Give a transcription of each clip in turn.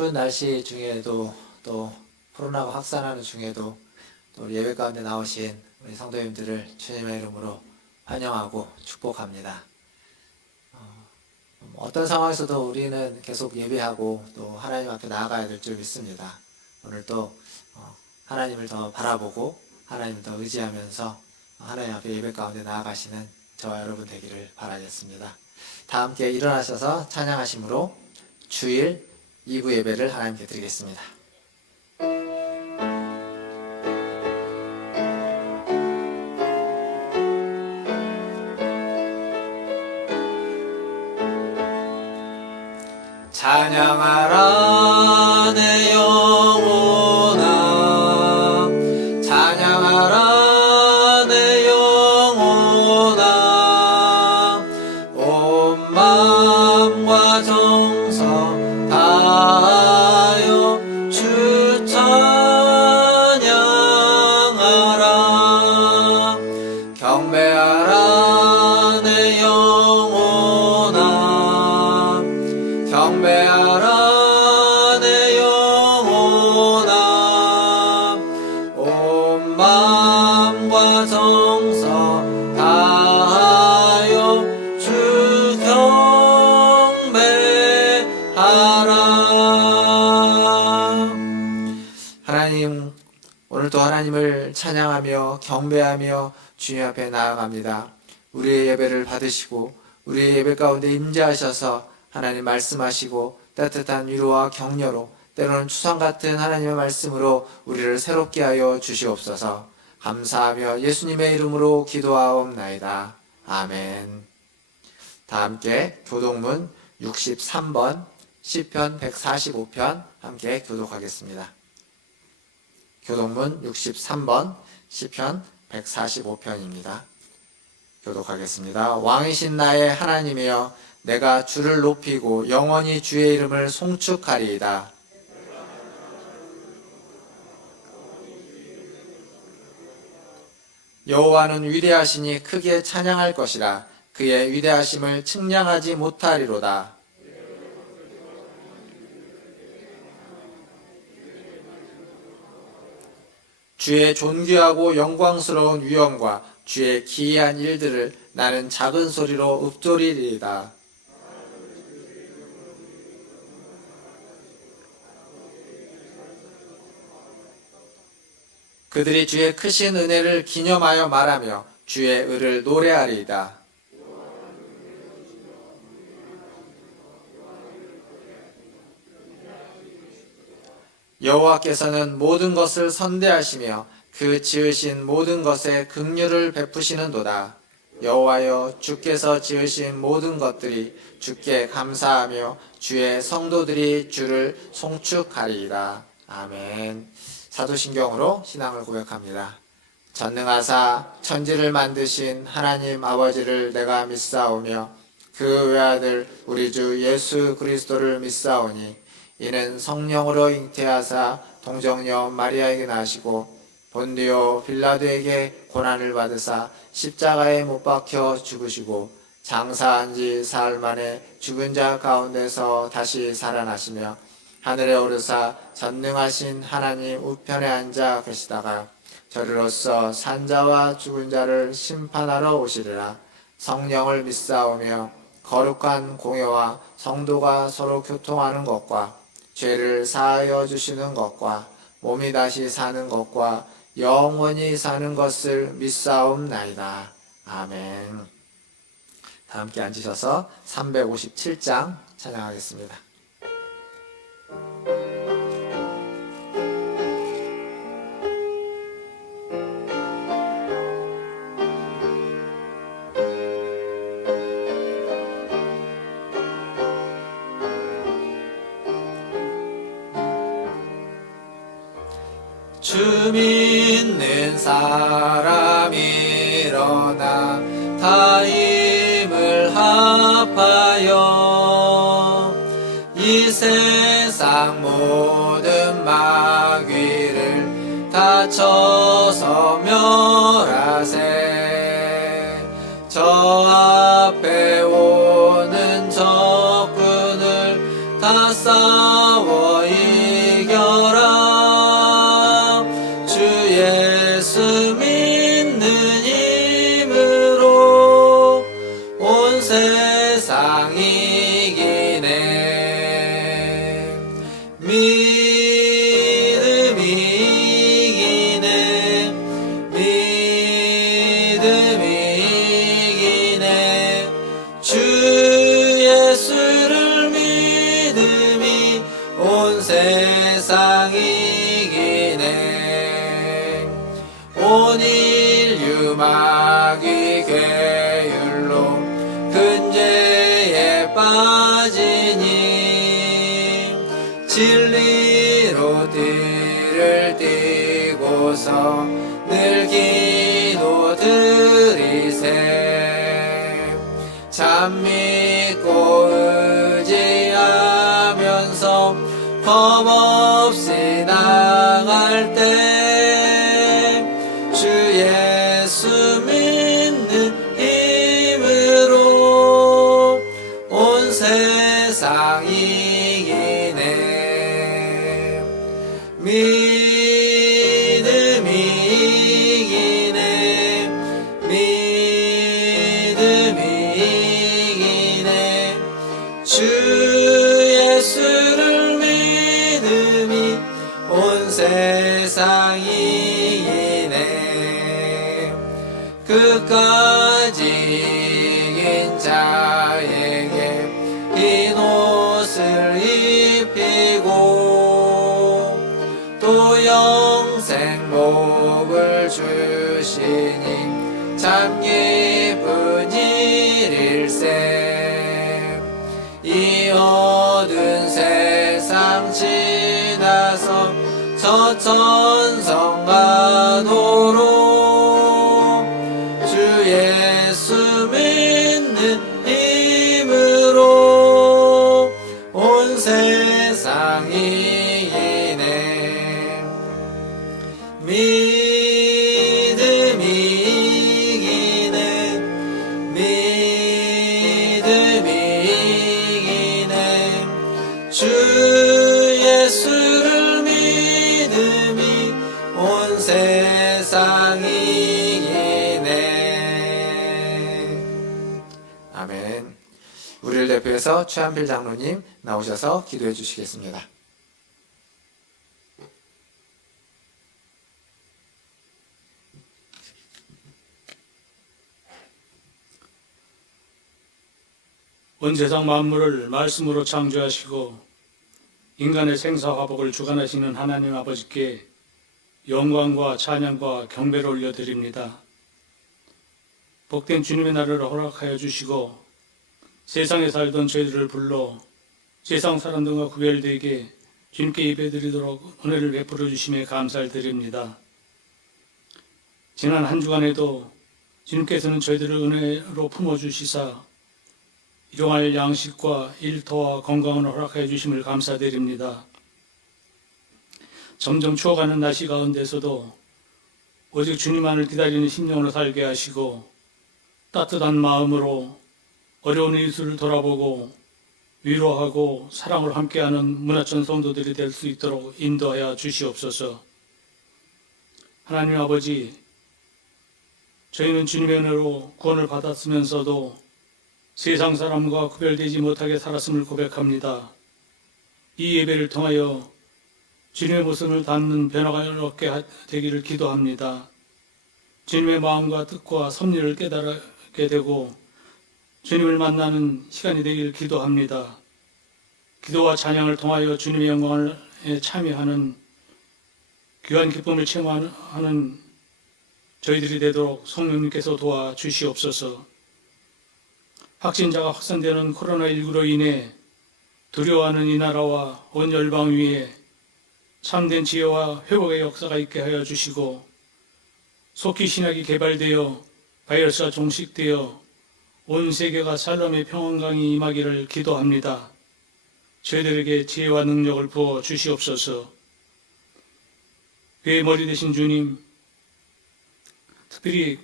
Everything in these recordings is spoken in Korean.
추운 날씨 중에도 또 코로나가 확산하는 중에도 또 우리 예배 가운데 나오신 우리 성도님들을 주님의 이름으로 환영하고 축복합니다. 어떤 상황에서도 우리는 계속 예배하고 또 하나님 앞에 나아가야 될 줄 믿습니다. 오늘 또 하나님을 더 바라보고 하나님을 더 의지하면서 하나님 앞에 예배 가운데 나아가시는 저와 여러분 되기를 바라겠습니다. 다 함께 일어나셔서 찬양하심으로 주일 2부 예배를 하나님께 드리겠습니다. 찬양하라 내 영혼아, 찬양하라 내 영혼아, 온 마음과 정성 다하여 주 찬양하라. 경배하라 내 영혼아, 경배하라 내 영혼아, 온 마음과 정성 다하여 주 경배하라. 하나님, 오늘도 하나님을 찬양하며 경배하며 주님 앞에 나아갑니다. 우리의 예배를 받으시고 우리의 예배 가운데 임재하셔서 하나님 말씀하시고 따뜻한 위로와 격려로 때로는 추상 같은 하나님의 말씀으로 우리를 새롭게 하여 주시옵소서. 감사하며 예수님의 이름으로 기도하옵나이다. 아멘. 다 함께 교독문 63번 시편 145편 함께 교독하겠습니다. 교독문 63번 시편 145편입니다. 교독하겠습니다. 왕이신 나의 하나님이여, 내가 주를 높이고 영원히 주의 이름을 송축하리이다. 여호와는 위대하시니 크게 찬양할 것이라. 그의 위대하심을 측량하지 못하리로다. 주의 존귀하고 영광스러운 위엄과 주의 기이한 일들을 나는 작은 소리로 읊조리리이다. 그들이 주의 크신 은혜를 기념하여 말하며 주의 의를 노래하리이다. 여호와께서는 모든 것을 선대하시며 그 지으신 모든 것에 긍휼을 베푸시는도다. 여호와여, 주께서 지으신 모든 것들이 주께 감사하며 주의 성도들이 주를 송축하리이다. 아멘. 사도신경으로 신앙을 고백합니다. 전능하사 천지를 만드신 하나님 아버지를 내가 믿사오며 그 외아들 우리 주 예수 그리스도를 믿사오니 이는 성령으로 잉태하사 동정녀 마리아에게 나시고 본디오 빌라도에게 고난을 받으사 십자가에 못 박혀 죽으시고 장사한 지 사흘 만에 죽은 자 가운데서 다시 살아나시며 하늘에 오르사 전능하신 하나님 우편에 앉아 계시다가 저리로서 산자와 죽은 자를 심판하러 오시리라. 성령을 믿사오며 거룩한 공회와 성도가 서로 교통하는 것과 죄를 사하여 주시는 것과 몸이 다시 사는 것과 영원히 사는 것을 믿사옵나이다. 아멘. 다 함께 앉으셔서 357장 찬양하겠습니다. 주 믿는 사람 일어나 다 힘을 합하여 이 세상 모든 마귀를 다 쳐서 멸하세. 저 앞에 오는 적군을 다 쌓아 싸워 이겨라. 주 예수 믿는 힘으로 온 세상 이기네. 믿음이 이기네. 믿음이 이기네. 주 예수를 믿음이 온 세상 이기네. 온 인류 마귀 괴율로 근죄에 빠지니 진리로 띠를 띠고서 늘 기도 드리세. 참 믿고 의지하면서 겁없이 나갈 때 주 예수 믿는 힘으로 온 세상 이기네. 믿음이 이기네. 믿음이 이기네. 주 예수를 믿음이 온 세상 이기네. 끝까지 이긴 자에게 흰 옷을 입히고 또 영생 복을 주시니 참 기쁜 일일세. 이 어두운 세상 지나서 저 천성 가도록 주 예수 믿는 힘으로 온 세상 이기네. 믿음이 이기네. 믿음이 이기네. 주 예수를 믿음이 온 세상 이기네. 아멘. 우리를 대표해서 최한필 장로님 나오셔서 기도해 주시겠습니다. 온 세상 만물을 말씀으로 창조하시고 인간의 생사화복을 주관하시는 하나님 아버지께 영광과 찬양과 경배를 올려드립니다. 복된 주님의 날을 허락하여 주시고 세상에 살던 저희들을 불러 세상 사람들과 구별되게 주님께 예배드리도록 은혜를 베풀어 주심에 감사를 드립니다. 지난 한 주간에도 주님께서는 저희들을 은혜로 품어주시사 일용할 양식과 일터와 건강을 허락하여 주심을 감사드립니다. 점점 추워가는 날씨 가운데서도 오직 주님만을 기다리는 심령으로 살게 하시고 따뜻한 마음으로 어려운 이웃을 돌아보고 위로하고 사랑을 함께하는 문화천 성도들이 될 수 있도록 인도하여 주시옵소서. 하나님 아버지, 저희는 주님의 은혜로 구원을 받았으면서도 세상 사람과 구별되지 못하게 살았음을 고백합니다. 이 예배를 통하여 주님의 모습을 닮는 변화가 얻게 되기를 기도합니다. 주님의 마음과 뜻과 섭리를 깨달게 되고 주님을 만나는 시간이 되기를 기도합니다. 기도와 찬양을 통하여 주님의 영광에 참여하는 귀한 기쁨을 체험하는 저희들이 되도록 성령님께서 도와주시옵소서. 확진자가 확산되는 코로나19로 인해 두려워하는 이 나라와 온 열방 위에 참된 지혜와 회복의 역사가 있게 하여 주시고 속히 신약이 개발되어 바이러스가 종식되어 온 세계가 살롬의 평안강이 임하기를 기도합니다. 저희들에게 지혜와 능력을 부어 주시옵소서. 교회의 머리 되신 주님, 특별히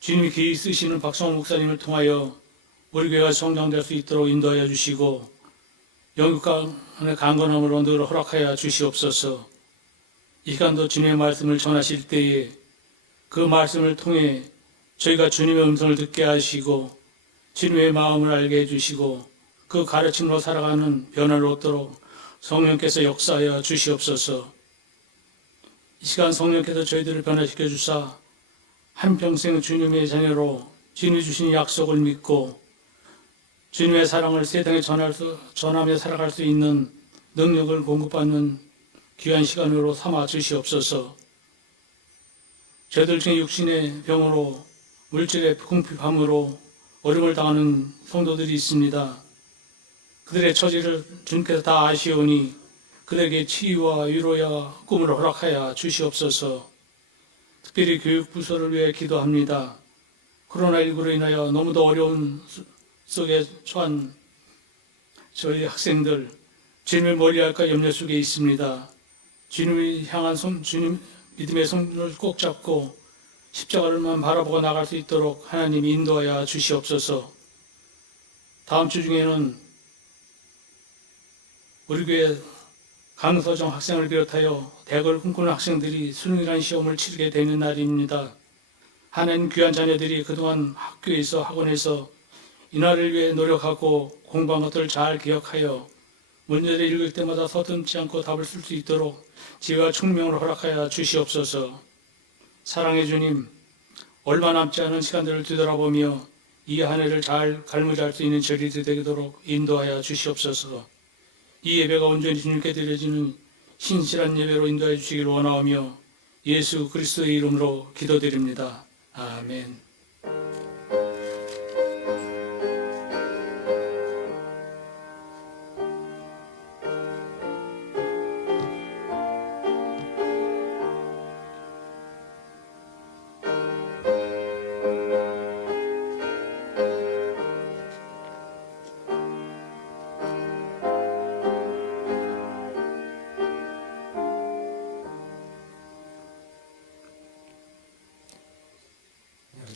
주님이 귀히 쓰시는 박성호 목사님을 통하여 우리 교회가 성장될 수 있도록 인도하여 주시고 영육간의 강건함으로 늘 허락하여 주시옵소서. 이 시간도 주님의 말씀을 전하실 때에 그 말씀을 통해 저희가 주님의 음성을 듣게 하시고 주님의 마음을 알게 해주시고 그 가르침으로 살아가는 변화를 얻도록 성령께서 역사하여 주시옵소서. 이 시간 성령께서 저희들을 변화시켜 주사 한평생 주님의 자녀로 주님이 주신 약속을 믿고 주님의 사랑을 세상에 전하며 살아갈 수 있는 능력을 공급받는 귀한 시간으로 삼아 주시옵소서. 저희들 중에 육신의 병으로 물질의 궁핍함으로 어려움을 당하는 성도들이 있습니다. 그들의 처지를 주님께서 다 아시오니 그들에게 치유와 위로와 꿈을 허락하여 주시옵소서. 특별히 교육부서를 위해 기도합니다. 코로나19로 인하여 너무도 어려운 속에 처한 저희 학생들, 주님을 멀리할까 염려 속에 있습니다. 주님을 향한 주님 믿음의 손을 꼭 잡고 십자가를만 바라보고 나갈 수 있도록 하나님이 인도하여 주시옵소서. 다음 주 중에는 우리 교회 강서정 학생을 비롯하여 대학을 꿈꾸는 학생들이 수능이라는 시험을 치르게 되는 날입니다. 하나님 귀한 자녀들이 그동안 학교에서 학원에서 이 날을 위해 노력하고 공부한 것들을 잘 기억하여 문제를 읽을 때마다 서슴지 않고 답을 쓸 수 있도록 지혜와 총명을 허락하여 주시옵소서. 사랑의 주님, 얼마 남지 않은 시간들을 뒤돌아보며 이 한 해를 잘 갈무리할 수 있는 저희들이 되도록 인도하여 주시옵소서. 이 예배가 온전히 주님께 드려지는 신실한 예배로 인도해 주시기를 원하오며 예수 그리스도의 이름으로 기도드립니다. 아멘.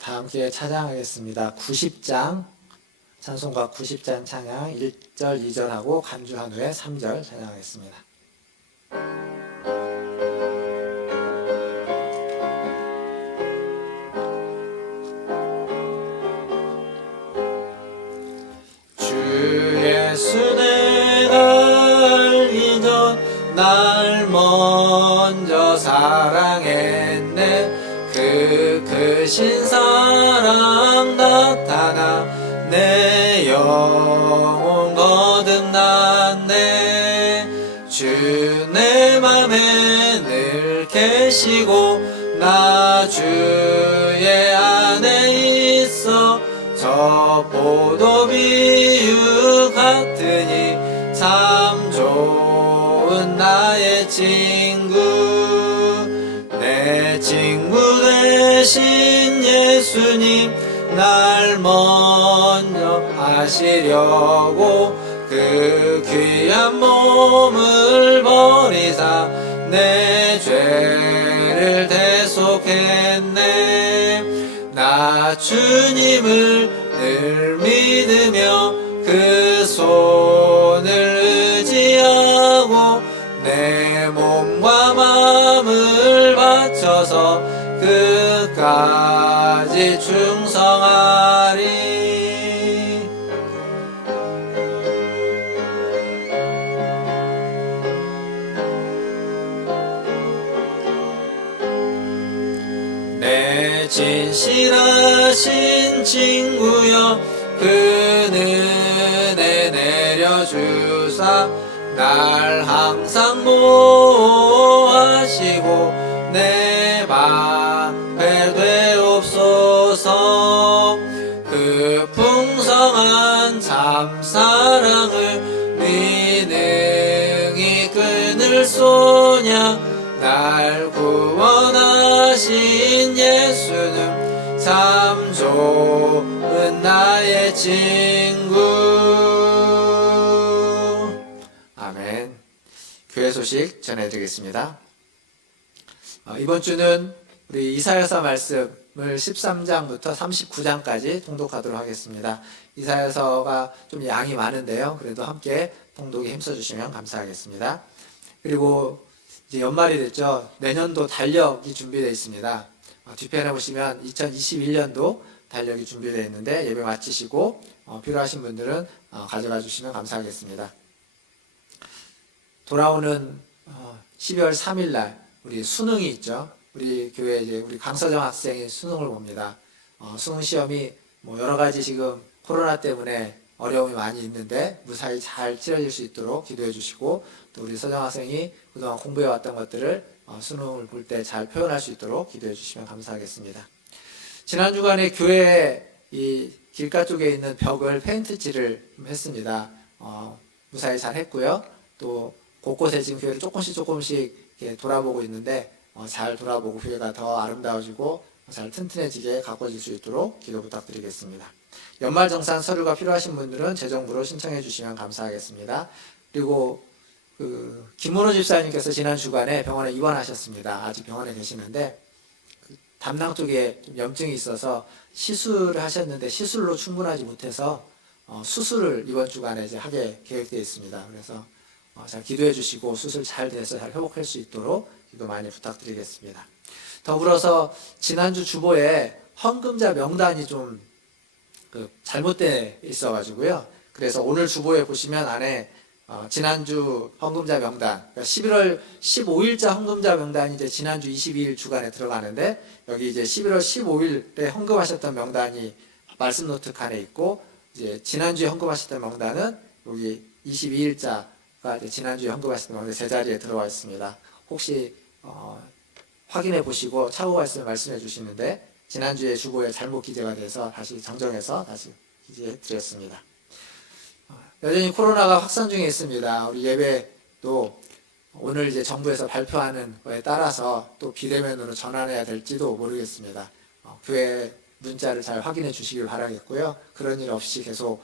다 함께 찬양하겠습니다. 90장 찬송가 90장 찬양 1절 2절하고 간주한 후에 3절 찬양하겠습니다. 주 예수 내가 알기 전 날 먼저 사랑했네. 그 크신 사랑 나타나 내 영혼 거듭났네. 주 내 맘에 늘 계시고 나 주의 안에 있어. 저 포도비유 같으니 참 좋은 나의 친구. 내 친구 대신 예수님 날 먼저 아시려고 그 귀한 몸을 버리사 내 죄를 대속했네. 나 주님을 늘 믿으며 그 손을 의지하고 내 몸과 마음을 바쳐서 끝까지 충성하리. 내 진실하신 친구여 그 은혜 내려주사 날 항상 보호하시고 내 맘에 되옵소서. 그 풍성한 참사랑을 네 능히 끊을 소냐. 날 구원하신 예수는 참 좋은 나의 친구. 아멘. 교회 소식 전해드리겠습니다. 이번 주는 우리 이사야서 말씀 13장부터 39장까지 통독하도록 하겠습니다. 이사야서가 좀 양이 많은데요. 그래도 함께 통독에 힘써주시면 감사하겠습니다. 그리고 이제 연말이 됐죠. 내년도 달력이 준비되어 있습니다. 뒤편에 보시면 2021년도 달력이 준비되어 있는데 예배 마치시고 필요하신 분들은 가져가 주시면 감사하겠습니다. 돌아오는 12월 3일 날 우리 수능이 있죠. 우리 교회 이제 우리 강서정 학생이 수능을 봅니다. 수능 시험이 뭐 여러 가지 지금 코로나 때문에 어려움이 많이 있는데 무사히 잘 치러질 수 있도록 기도해 주시고, 또 우리 서정 학생이 그동안 공부해 왔던 것들을 수능을 볼 때 잘 표현할 수 있도록 기도해 주시면 감사하겠습니다. 지난 주간에 교회 이 길가 쪽에 있는 벽을 페인트 칠을 했습니다. 무사히 잘 했고요. 또 곳곳에 지금 교회를 조금씩 이렇게 돌아보고 있는데 잘 돌아보고 교회가 더 아름다워지고 잘 튼튼해지게 가꿔질 수 있도록 기도 부탁드리겠습니다. 연말정산 서류가 필요하신 분들은 재정부로 신청해 주시면 감사하겠습니다. 그리고 김문호 집사님께서 지난 주간에 병원에 입원하셨습니다. 아직 병원에 계시는데 담낭 쪽에 좀 염증이 있어서 시술을 하셨는데 시술로 충분하지 못해서 수술을 이번 주간에 이제 하게 계획되어 있습니다. 그래서 잘 기도해 주시고 수술 잘 돼서 잘 회복할 수 있도록 기도 많이 부탁드리겠습니다. 더불어서 지난주 주보에 헌금자 명단이 좀 잘못되어 있어가지고요. 그래서 오늘 주보에 보시면 안에 지난주 헌금자 명단, 그러니까 11월 15일자 헌금자 명단이 이제 지난주 22일 주간에 들어가는데 여기 이제 11월 15일에 헌금하셨던 명단이 말씀 노트 칸에 있고, 이제 지난주에 헌금하셨던 명단은 여기 22일자가 이제 지난주에 헌금하셨던 명단 제자리에 들어와 있습니다. 혹시 확인해 보시고 차후가 있으면 말씀해 주시는데 지난주에 주보에 잘못 기재가 돼서 다시 정정해서 다시 기재해 드렸습니다. 여전히 코로나가 확산 중에 있습니다. 우리 예배도 오늘 이제 정부에서 발표하는 거에 따라서 또 비대면으로 전환해야 될지도 모르겠습니다. 교회 문자를 잘 확인해 주시길 바라겠고요. 그런 일 없이 계속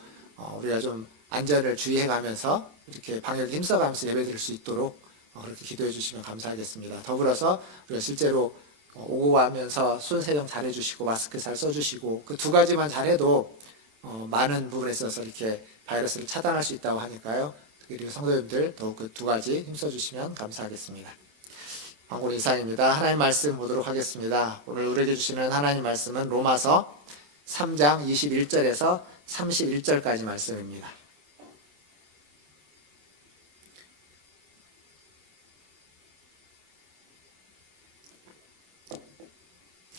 우리가 좀 안전을 주의해 가면서 이렇게 방역에 힘써가면서 예배 드릴 수 있도록 그렇게 기도해 주시면 감사하겠습니다. 더불어서 우리가 실제로 오고 가면서 손 세정 잘 해주시고 마스크 잘 써주시고 그 두 가지만 잘해도 많은 부분에 있어서 이렇게 바이러스를 차단할 수 있다고 하니까요. 그리고 성도님들 더욱 그 두 가지 힘써주시면 감사하겠습니다. 오늘 이상입니다. 하나님 말씀 보도록 하겠습니다. 오늘 우리에게 주시는 하나님 말씀은 로마서 3장 21절에서 31절까지 말씀입니다.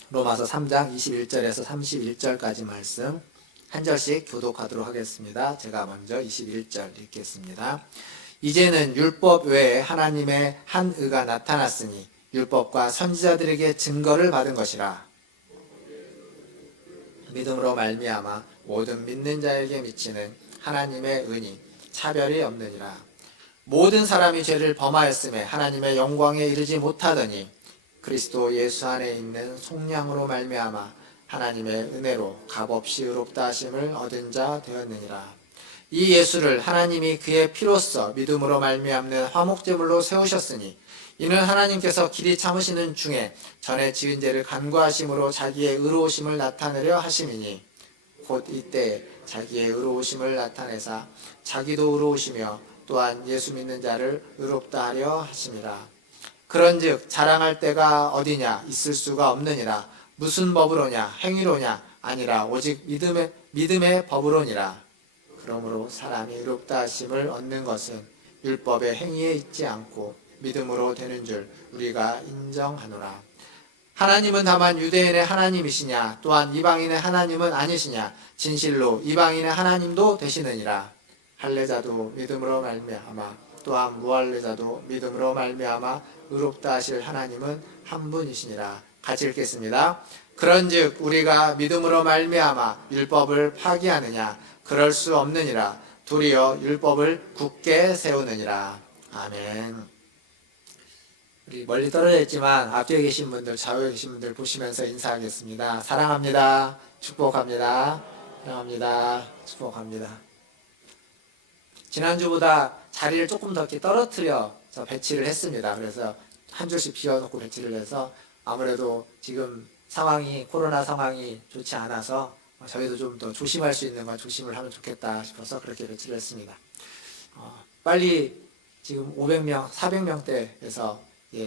로마서 3장 21절에서 31절까지 말씀 한 절씩 교독하도록 하겠습니다. 제가 먼저 21절 읽겠습니다. 이제는 율법 외에 하나님의 한 의가 나타났으니 율법과 선지자들에게 증거를 받은 것이라. 믿음으로 말미암아 모든 믿는 자에게 미치는 하나님의 은이 차별이 없느니라. 모든 사람이 죄를 범하였음에 하나님의 영광에 이르지 못하더니 그리스도 예수 안에 있는 속량으로 말미암아 하나님의 은혜로 값없이 의롭다 하심을 얻은 자 되었느니라. 이 예수를 하나님이 그의 피로써 믿음으로 말미암는 화목제물로 세우셨으니 이는 하나님께서 길이 참으시는 중에 전에 지은 죄를 간구하심으로 자기의 의로우심을 나타내려 하심이니 곧 이때 자기의 의로우심을 나타내사 자기도 의로우시며 또한 예수 믿는 자를 의롭다 하려 하심이라. 그런즉 자랑할 때가 어디냐 있을 수가 없느니라. 무슨 법으로냐 행위로냐 아니라 오직 믿음의 법으로니라. 그러므로 사람이 의롭다 하심을 얻는 것은 율법의 행위에 있지 않고 믿음으로 되는 줄 우리가 인정하노라. 하나님은 다만 유대인의 하나님이시냐 또한 이방인의 하나님은 아니시냐. 진실로 이방인의 하나님도 되시느니라. 할례자도 믿음으로 말미암아 또한 무할례자도 믿음으로 말미암아 의롭다 하실 하나님은 한 분이시니라. 같이 읽겠습니다. 그런즉 우리가 믿음으로 말미암아 율법을 파기하느냐 그럴 수 없느니라. 도리어 율법을 굳게 세우느니라. 아멘. 우리 멀리 떨어져 있지만 앞뒤에 계신 분들 좌우에 계신 분들 보시면서 인사하겠습니다. 사랑합니다. 축복합니다. 사랑합니다. 축복합니다. 지난주보다 자리를 조금 더 이렇게 떨어뜨려서 배치를 했습니다. 그래서 한 줄씩 비워놓고 배치를 해서 아무래도 지금 상황이 코로나 상황이 좋지 않아서 저희도 좀 더 조심할 수 있는 건 조심을 하면 좋겠다 싶어서 그렇게 배치를 했습니다. 빨리 지금 500명, 400명대에서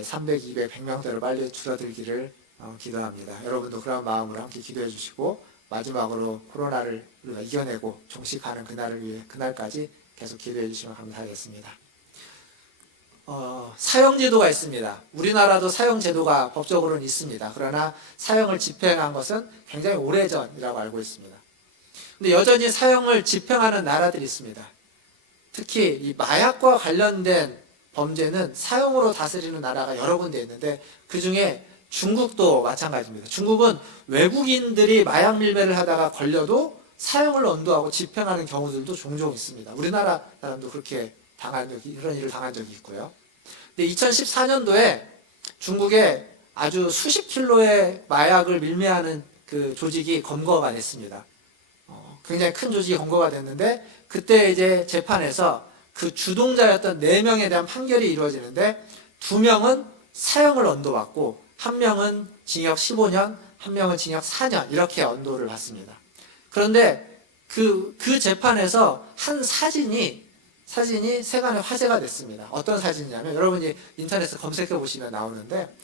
300, 200, 100명대로 빨리 줄어들기를 기도합니다. 여러분도 그런 마음으로 함께 기도해 주시고 마지막으로 코로나를 우리가 이겨내고 종식하는 그날을 위해 그날까지 계속 기도해 주시면 감사하겠습니다. 사형제도가 있습니다. 우리나라도 사형제도가 법적으로는 있습니다. 그러나 사형을 집행한 것은 굉장히 오래전이라고 알고 있습니다. 근데 여전히 사형을 집행하는 나라들이 있습니다. 특히 이 마약과 관련된 범죄는 사형으로 다스리는 나라가 여러 군데 있는데 그 중에 중국도 마찬가지입니다. 중국은 외국인들이 마약 밀매를 하다가 걸려도 사형을 언도하고 집행하는 경우들도 종종 있습니다. 우리나라 사람도 그렇게 그런 일을 당한 적이 있고요. 근데 2014년도에 중국에 아주 수십 킬로의 마약을 밀매하는 그 조직이 검거가 됐습니다. 굉장히 큰 조직이 검거가 됐는데 그때 이제 재판에서 그 주동자였던 4명에 대한 판결이 이루어지는데 2명은 사형을 언도받고 1명은 징역 15년, 1명은 징역 4년 이렇게 언도를 받습니다. 그런데 그 재판에서 한 사진이 세간에 화제가 됐습니다. 어떤 사진이냐면 여러분이 인터넷에 검색해 보시면 나오는데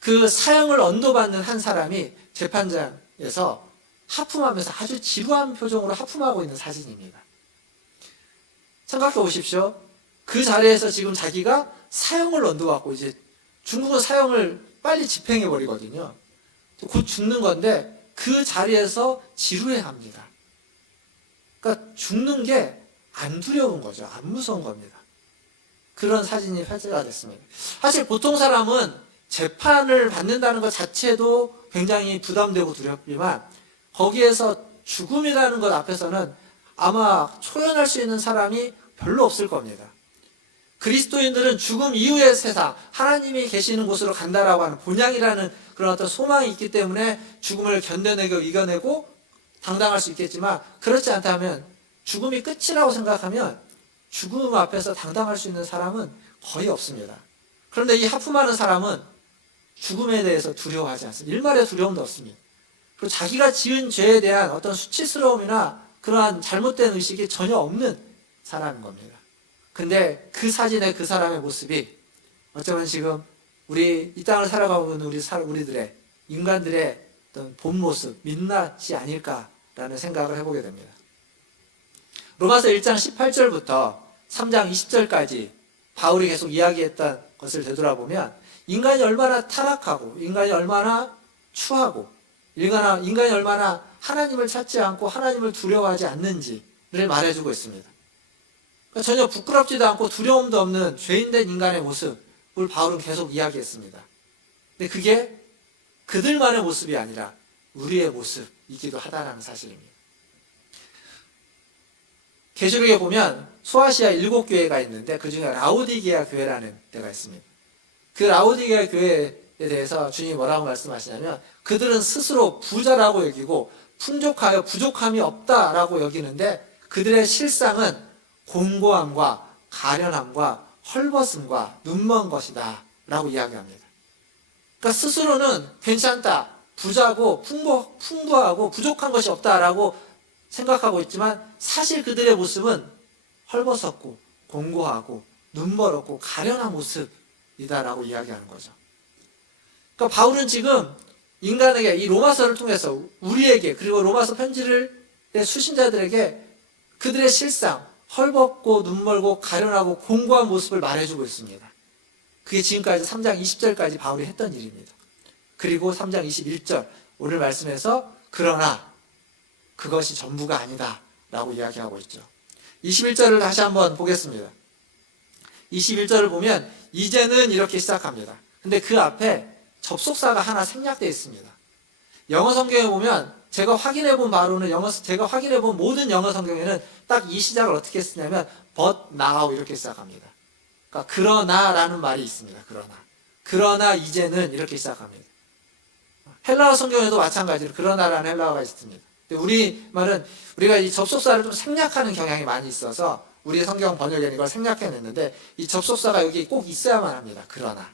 그 사형을 언도받는 한 사람이 재판장에서 하품하면서 아주 지루한 표정으로 하품하고 있는 사진입니다. 생각해 보십시오. 그 자리에서 지금 자기가 사형을 언도받고 이제 중국은 사형을 빨리 집행해 버리거든요. 곧 죽는 건데 그 자리에서 지루해 합니다. 그러니까 죽는 게 안 두려운 거죠. 안 무서운 겁니다. 그런 사진이 화제가 됐습니다. 사실 보통 사람은 재판을 받는다는 것 자체도 굉장히 부담되고 두렵지만 거기에서 죽음이라는 것 앞에서는 아마 초연할 수 있는 사람이 별로 없을 겁니다. 그리스도인들은 죽음 이후의 세상, 하나님이 계시는 곳으로 간다라고 하는 본향이라는 그런 어떤 소망이 있기 때문에 죽음을 견뎌내고 이겨내고 당당할 수 있겠지만 그렇지 않다면 죽음이 끝이라고 생각하면 죽음 앞에서 당당할 수 있는 사람은 거의 없습니다. 그런데 이 하품하는 사람은 죽음에 대해서 두려워하지 않습니다. 일말의 두려움도 없습니다. 그리고 자기가 지은 죄에 대한 어떤 수치스러움이나 그러한 잘못된 의식이 전혀 없는 사람인 겁니다. 근데 그 사진의 그 사람의 모습이 어쩌면 지금 우리 이 땅을 살아가고 있는 우리들의 인간들의 어떤 본 모습, 민낯이 아닐까라는 생각을 해보게 됩니다. 로마서 1장 18절부터 3장 20절까지 바울이 계속 이야기했던 것을 되돌아보면 인간이 얼마나 타락하고 인간이 얼마나 추하고 인간이 얼마나 하나님을 찾지 않고 하나님을 두려워하지 않는지를 말해주고 있습니다. 그러니까 전혀 부끄럽지도 않고 두려움도 없는 죄인된 인간의 모습을 바울은 계속 이야기했습니다. 근데 그게 그들만의 모습이 아니라 우리의 모습이기도 하다는 사실입니다. 계시록에 보면 소아시아 7교회가 있는데 그 중에 라오디게아 교회라는 데가 있습니다. 그 라오디게아 교회에 대해서 주님이 뭐라고 말씀하시냐면 그들은 스스로 부자라고 여기고 풍족하여 부족함이 없다라고 여기는데 그들의 실상은 공고함과 가련함과 헐벗음과 눈먼 것이다 라고 이야기합니다. 그러니까 스스로는 괜찮다, 부자고 풍부하고 부족한 것이 없다라고 생각하고 있지만 사실 그들의 모습은 헐벗었고 공고하고 눈멀었고 가련한 모습이다라고 이야기하는 거죠. 그러니까 바울은 지금 인간에게 이 로마서를 통해서 우리에게 그리고 로마서 편지를 수신자들에게 그들의 실상, 헐벗고 눈멀고 가련하고 공고한 모습을 말해주고 있습니다. 그게 지금까지 3장 20절까지 바울이 했던 일입니다. 그리고 3장 21절 오늘 말씀에서 그러나 그것이 전부가 아니다 라고 이야기하고 있죠. 21절을 다시 한번 보겠습니다. 21절을 보면 이제는 이렇게 시작합니다. 근데 그 앞에 접속사가 하나 생략되어 있습니다. 영어 성경에 보면 제가 확인해 본 바로는 제가 확인해 본 모든 영어 성경에는 딱 이 시작을 어떻게 쓰냐면 but now 이렇게 시작합니다. 그러니까 그러나라는 말이 있습니다. 그러나 이제는 이렇게 시작합니다. 헬라어 성경에도 마찬가지로 그러나라는 헬라어가 있습니다. 우리 말은 우리가 이 접속사를 좀 생략하는 경향이 많이 있어서 우리 성경 번역에는 이걸 생략해냈는데 이 접속사가 여기 꼭 있어야만 합니다. 그러나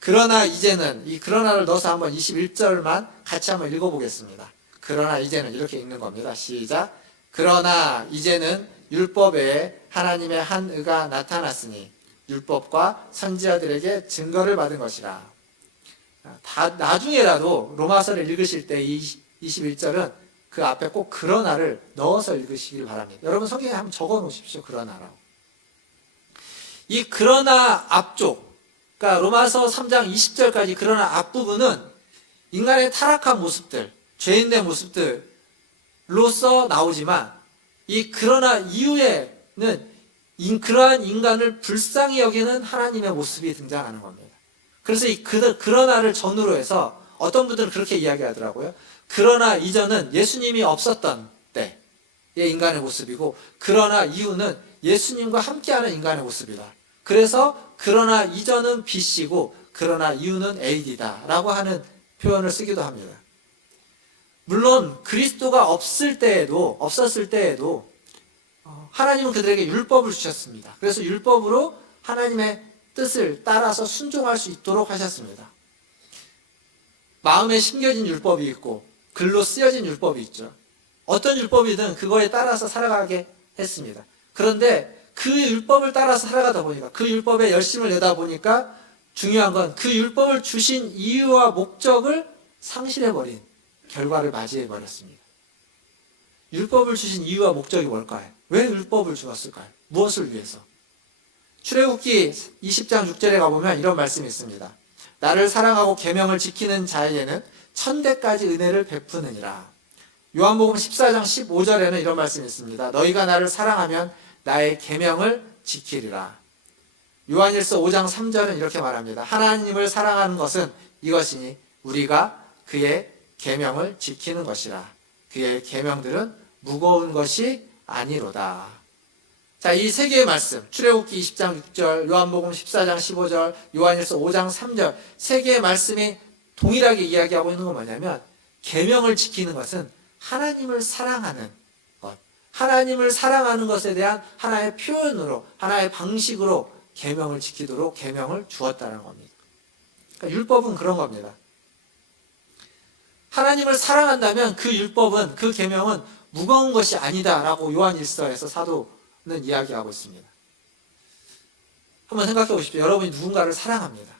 그러나 이제는, 이 그러나를 넣어서 한번 21절만 같이 한번 읽어보겠습니다. 그러나 이제는 이렇게 읽는 겁니다. 시작. 그러나 이제는 율법 외에 하나님의 한 의가 나타났으니 율법과 선지자들에게 증거를 받은 것이라. 나중에라도 로마서를 읽으실 때 이 21절은 그 앞에 꼭 그러나를 넣어서 읽으시길 바랍니다. 여러분 성경에 한번 적어 놓으십시오. 그러나라고. 이 그러나 앞쪽, 그러니까 로마서 3장 20절까지 그러나 앞부분은 인간의 타락한 모습들, 죄인된 모습들로서 나오지만 이 그러나 이후에는 그러한 인간을 불쌍히 여기는 하나님의 모습이 등장하는 겁니다. 그래서 이 그러나를 전후로 해서 어떤 분들은 그렇게 이야기하더라고요. 그러나 이전은 예수님이 없었던 때의 인간의 모습이고 그러나 이후는 예수님과 함께하는 인간의 모습이다. 그래서 그러나 이전은 BC고 그러나 이후는 AD다 라고 하는 표현을 쓰기도 합니다. 물론 그리스도가 없었을 때에도 하나님은 그들에게 율법을 주셨습니다. 그래서 율법으로 하나님의 뜻을 따라서 순종할 수 있도록 하셨습니다. 마음에 심겨진 율법이 있고 글로 쓰여진 율법이 있죠. 어떤 율법이든 그거에 따라서 살아가게 했습니다. 그런데 그 율법을 따라서 살아가다 보니까 그 율법에 열심을 내다 보니까 중요한 건 그 율법을 주신 이유와 목적을 상실해버린 결과를 맞이해버렸습니다. 율법을 주신 이유와 목적이 뭘까요? 왜 율법을 주었을까요? 무엇을 위해서? 출애굽기 20장 6절에 가보면 이런 말씀이 있습니다. 나를 사랑하고 계명을 지키는 자에게는 천대까지 은혜를 베푸느니라. 요한복음 14장 15절에는 이런 말씀이 있습니다. 너희가 나를 사랑하면 나의 계명을 지키리라. 요한일서 5장 3절은 이렇게 말합니다. 하나님을 사랑하는 것은 이것이니 우리가 그의 계명을 지키는 것이라. 그의 계명들은 무거운 것이 아니로다. 자, 이 세 개의 말씀, 출애굽기 20장 6절, 요한복음 14장 15절, 요한일서 5장 3절, 세 개의 말씀이 동일하게 이야기하고 있는 건 뭐냐면 계명을 지키는 것은 하나님을 사랑하는 것, 하나님을 사랑하는 것에 대한 하나의 표현으로, 하나의 방식으로 계명을 지키도록 계명을 주었다는 겁니다. 그러니까 율법은 그런 겁니다. 하나님을 사랑한다면 그 율법은, 그 계명은 무거운 것이 아니다라고 요한일서에서 사도는 이야기하고 있습니다. 한번 생각해 보십시오. 여러분이 누군가를 사랑합니다.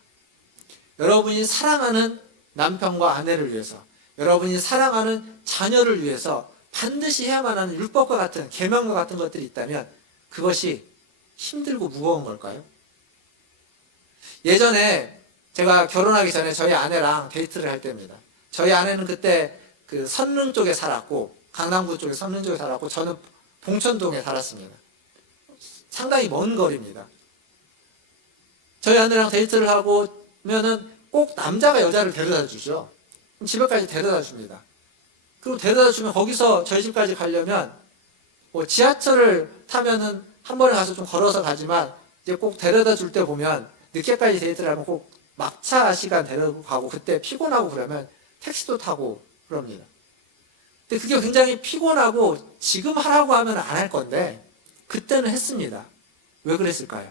여러분이 사랑하는 남편과 아내를 위해서, 여러분이 사랑하는 자녀를 위해서 반드시 해야만 하는 율법과 같은 계명과 같은 것들이 있다면 그것이 힘들고 무거운 걸까요? 예전에 제가 결혼하기 전에 저희 아내랑 데이트를 할 때입니다. 저희 아내는 그때 그 선릉 쪽에 살았고, 강남구 쪽에 선릉 쪽에 살았고, 저는 봉천동에 살았습니다. 상당히 먼 거리입니다. 저희 아내랑 데이트를 하면은 꼭 남자가 여자를 데려다 주죠. 집에까지 데려다 줍니다. 그리고 데려다 주면 거기서 저희 집까지 가려면 뭐 지하철을 타면은 한 번에 가서 좀 걸어서 가지만 이제 꼭 데려다 줄 때 보면 늦게까지 데이트를 하면 꼭 막차 시간 데려가고 그때 피곤하고 그러면 택시도 타고 그럽니다. 근데 그게 굉장히 피곤하고 지금 하라고 하면 안 할 건데 그때는 했습니다. 왜 그랬을까요?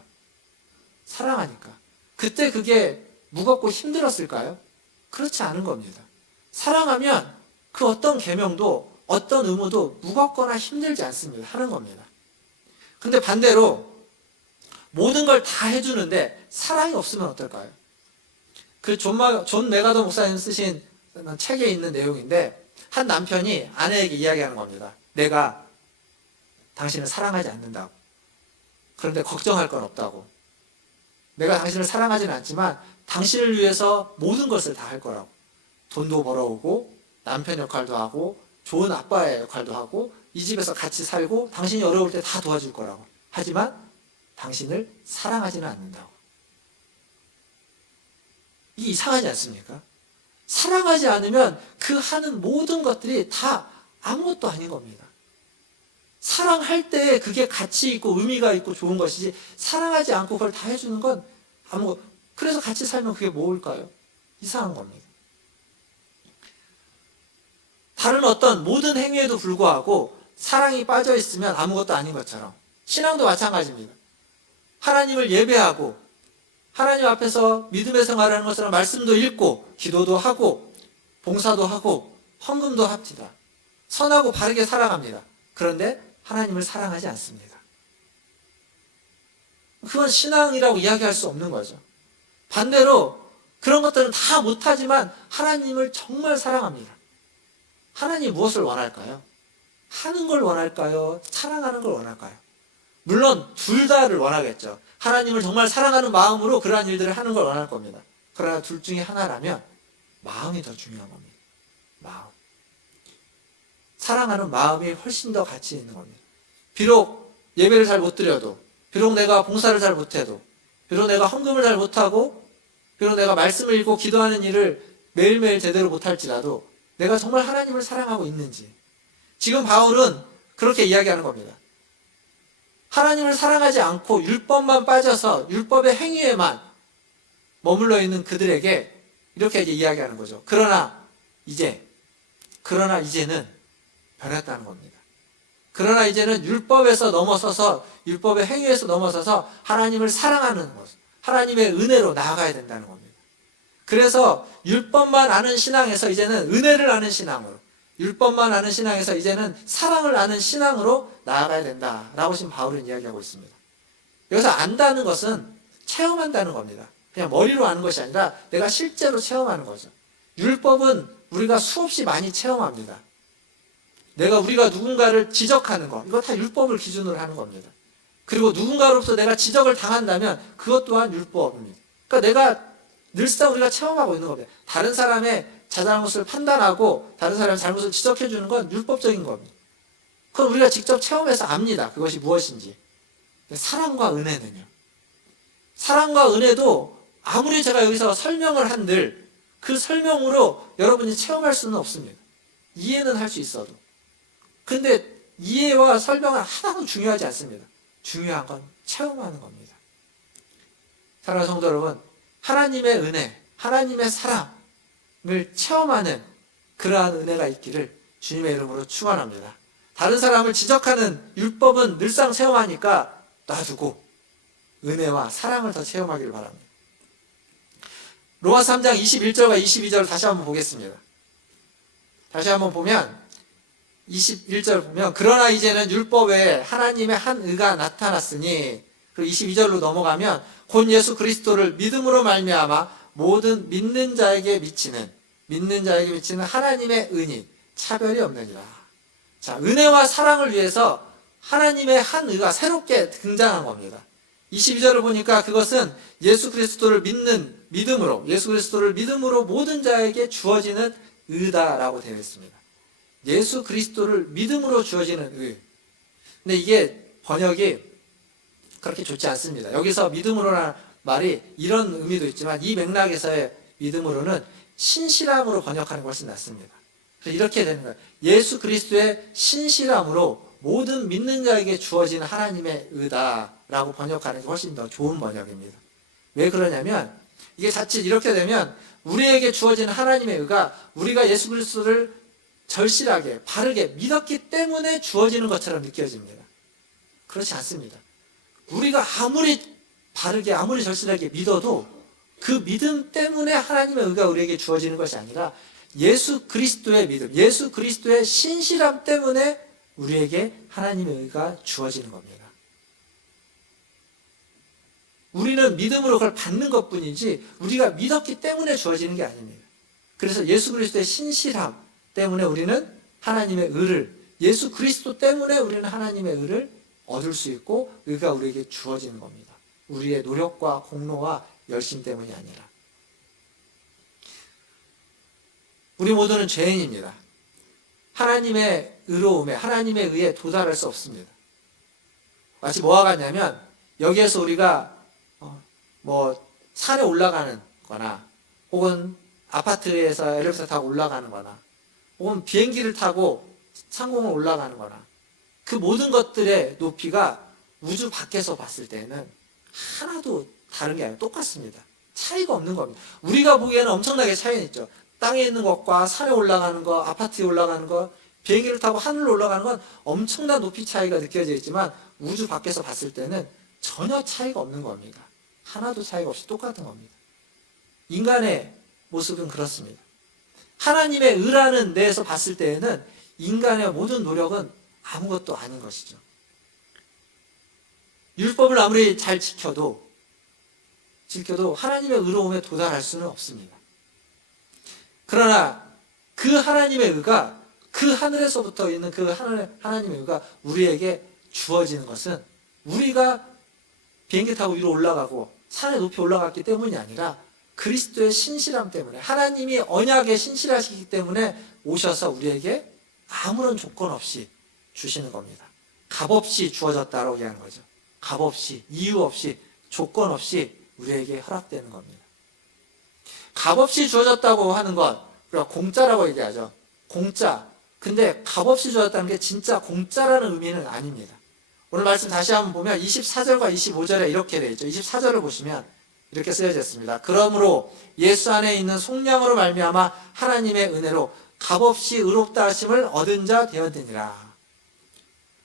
사랑하니까. 그때 그게 무겁고 힘들었을까요? 그렇지 않은 겁니다. 사랑하면 그 어떤 계명도 어떤 의무도 무겁거나 힘들지 않습니다. 하는 겁니다. 근데 반대로 모든 걸 다 해주는데 사랑이 없으면 어떨까요? 그 존 메가더 목사님 쓰신 책에 있는 내용인데 한 남편이 아내에게 이야기하는 겁니다. 내가 당신을 사랑하지 않는다고. 그런데 걱정할 건 없다고. 내가 당신을 사랑하지는 않지만 당신을 위해서 모든 것을 다 할 거라고. 돈도 벌어오고 남편 역할도 하고 좋은 아빠의 역할도 하고 이 집에서 같이 살고 당신이 어려울 때 다 도와줄 거라고. 하지만 당신을 사랑하지는 않는다고. 이게 이상하지 않습니까? 사랑하지 않으면 그 하는 모든 것들이 다 아무것도 아닌 겁니다. 사랑할 때 그게 가치 있고 의미가 있고 좋은 것이지 사랑하지 않고 그걸 다 해주는 건 그래서 같이 살면 그게 뭘까요? 이상한 겁니다. 다른 어떤 모든 행위에도 불구하고 사랑이 빠져 있으면 아무것도 아닌 것처럼 신앙도 마찬가지입니다. 하나님을 예배하고 하나님 앞에서 믿음의 생활하는 것은 말씀도 읽고 기도도 하고 봉사도 하고 헌금도 합니다. 선하고 바르게 살아갑니다. 그런데 하나님을 사랑하지 않습니다. 그건 신앙이라고 이야기할 수 없는 거죠. 반대로 그런 것들은 다 못하지만 하나님을 정말 사랑합니다. 하나님이 무엇을 원할까요? 하는 걸 원할까요? 사랑하는 걸 원할까요? 물론 둘 다를 원하겠죠. 하나님을 정말 사랑하는 마음으로 그러한 일들을 하는 걸 원할 겁니다. 그러나 둘 중에 하나라면 마음이 더 중요한 겁니다. 마음. 사랑하는 마음이 훨씬 더 가치 있는 겁니다. 비록 예배를 잘 못 드려도, 비록 내가 봉사를 잘 못해도, 비록 내가 헌금을 잘 못하고, 비록 내가 말씀을 읽고 기도하는 일을 매일매일 제대로 못할지라도 내가 정말 하나님을 사랑하고 있는지. 지금 바울은 그렇게 이야기하는 겁니다. 하나님을 사랑하지 않고 율법만 빠져서 율법의 행위에만 머물러 있는 그들에게 이렇게 이야기하는 거죠. 그러나 이제는 변했다는 겁니다. 그러나 이제는 율법에서 넘어서서 율법의 행위에서 넘어서서 하나님을 사랑하는 것, 하나님의 은혜로 나아가야 된다는 겁니다. 그래서 율법만 아는 신앙에서 이제는 은혜를 아는 신앙으로, 율법만 아는 신앙에서 이제는 사랑을 아는 신앙으로 나아가야 된다라고 지금 바울은 이야기하고 있습니다. 여기서 안다는 것은 체험한다는 겁니다. 그냥 머리로 아는 것이 아니라 내가 실제로 체험하는 거죠. 율법은 우리가 수없이 많이 체험합니다. 우리가 누군가를 지적하는 거, 이거 다 율법을 기준으로 하는 겁니다. 그리고 누군가로부터 내가 지적을 당한다면 그것 또한 율법입니다. 그러니까 내가 늘상 우리가 체험하고 있는 겁니다. 다른 사람의 잘잘못을 판단하고 다른 사람의 잘못을 지적해 주는 건 율법적인 겁니다. 그건 우리가 직접 체험해서 압니다. 그것이 무엇인지. 사랑과 은혜는요. 사랑과 은혜도 아무리 제가 여기서 설명을 한들 그 설명으로 여러분이 체험할 수는 없습니다. 이해는 할 수 있어도. 근데 이해와 설명은 하나도 중요하지 않습니다. 중요한 건 체험하는 겁니다. 사랑하는 성도 여러분, 하나님의 은혜, 하나님의 사랑을 체험하는 그러한 은혜가 있기를 주님의 이름으로 축원합니다. 다른 사람을 지적하는 율법은 늘상 체험하니까 놔두고 은혜와 사랑을 더 체험하기를 바랍니다. 로마서 3장 21절과 22절을 다시 한번 보겠습니다. 다시 한번 보면 21절 보면 그러나 이제는 율법 외에 하나님의 한 의가 나타났으니, 그리고 22절로 넘어가면 곧 예수 그리스도를 믿음으로 말미암아 모든 믿는 자에게 미치는 하나님의 은이 차별이 없느니라. 자, 은혜와 사랑을 위해서 하나님의 한 의가 새롭게 등장한 겁니다. 22절을 보니까 그것은 예수 그리스도를 믿음으로 모든 자에게 주어지는 의다라고 되어 있습니다. 예수 그리스도를 믿음으로 주어지는 의. 근데 이게 번역이 그렇게 좋지 않습니다. 여기서 믿음으로라는 말이 이런 의미도 있지만 이 맥락에서의 믿음으로는 신실함으로 번역하는 것이 낫습니다. 그래서 이렇게 되는 거예요. 예수 그리스도의 신실함으로 모든 믿는 자에게 주어진 하나님의 의다라고 번역하는 게 훨씬 더 좋은 번역입니다. 왜 그러냐면 이게 자칫 이렇게 되면 우리에게 주어진 하나님의 의가 우리가 예수 그리스도를 절실하게 바르게 믿었기 때문에 주어지는 것처럼 느껴집니다. 그렇지 않습니다. 우리가 아무리 바르게 아무리 절실하게 믿어도 그 믿음 때문에 하나님의 의가 우리에게 주어지는 것이 아니라 예수 그리스도의 믿음, 예수 그리스도의 신실함 때문에 우리에게 하나님의 의가 주어지는 겁니다. 우리는 믿음으로 그걸 받는 것뿐이지 우리가 믿었기 때문에 주어지는 게 아닙니다. 그래서 예수 그리스도의 신실함 때문에 우리는 하나님의 의를, 예수 그리스도 때문에 우리는 하나님의 의를 얻을 수 있고 의가 우리에게 주어지는 겁니다. 우리의 노력과 공로와 열심 때문이 아니라. 우리 모두는 죄인입니다. 하나님의 의로움에, 하나님의 의에 도달할 수 없습니다. 마치 뭐와 같냐면 여기에서 우리가 산에 올라가는 거나 혹은 아파트에서 엘리베이터 타고 올라가는 거나 혹은 비행기를 타고 상공을 올라가는 거나 그 모든 것들의 높이가 우주 밖에서 봤을 때는 하나도 다른 게 아니라 똑같습니다. 차이가 없는 겁니다. 우리가 보기에는 엄청나게 차이는 있죠. 땅에 있는 것과 산에 올라가는 것, 아파트에 올라가는 것, 비행기를 타고 하늘로 올라가는 건 엄청난 높이 차이가 느껴져 있지만 우주 밖에서 봤을 때는 전혀 차이가 없는 겁니다. 하나도 차이가 없이 똑같은 겁니다. 인간의 모습은 그렇습니다. 하나님의 의라는 데에서 봤을 때에는 인간의 모든 노력은 아무것도 아닌 것이죠. 율법을 아무리 잘 지켜도 하나님의 의로움에 도달할 수는 없습니다. 그러나 그 하나님의 의가, 그 하늘에서부터 있는 그 하나님의 의가 우리에게 주어지는 것은 우리가 비행기 타고 위로 올라가고 산에 높이 올라갔기 때문이 아니라 그리스도의 신실함 때문에, 하나님이 언약에 신실하시기 때문에 오셔서 우리에게 아무런 조건 없이 주시는 겁니다. 값없이 주어졌다라고 얘기하는 거죠. 값없이, 이유 없이, 조건 없이 우리에게 허락되는 겁니다. 값없이 주어졌다고 하는 건 우리가 공짜라고 얘기하죠. 공짜. 근데 값없이 주어졌다는 게 진짜 공짜라는 의미는 아닙니다. 오늘 말씀 다시 한번 보면 24절과 25절에 이렇게 되어 있죠. 24절을 보시면 이렇게 쓰여져 있습니다. 그러므로 예수 안에 있는 속량으로 말미암아 하나님의 은혜로 값없이 의롭다 하심을 얻은 자 되었느니라.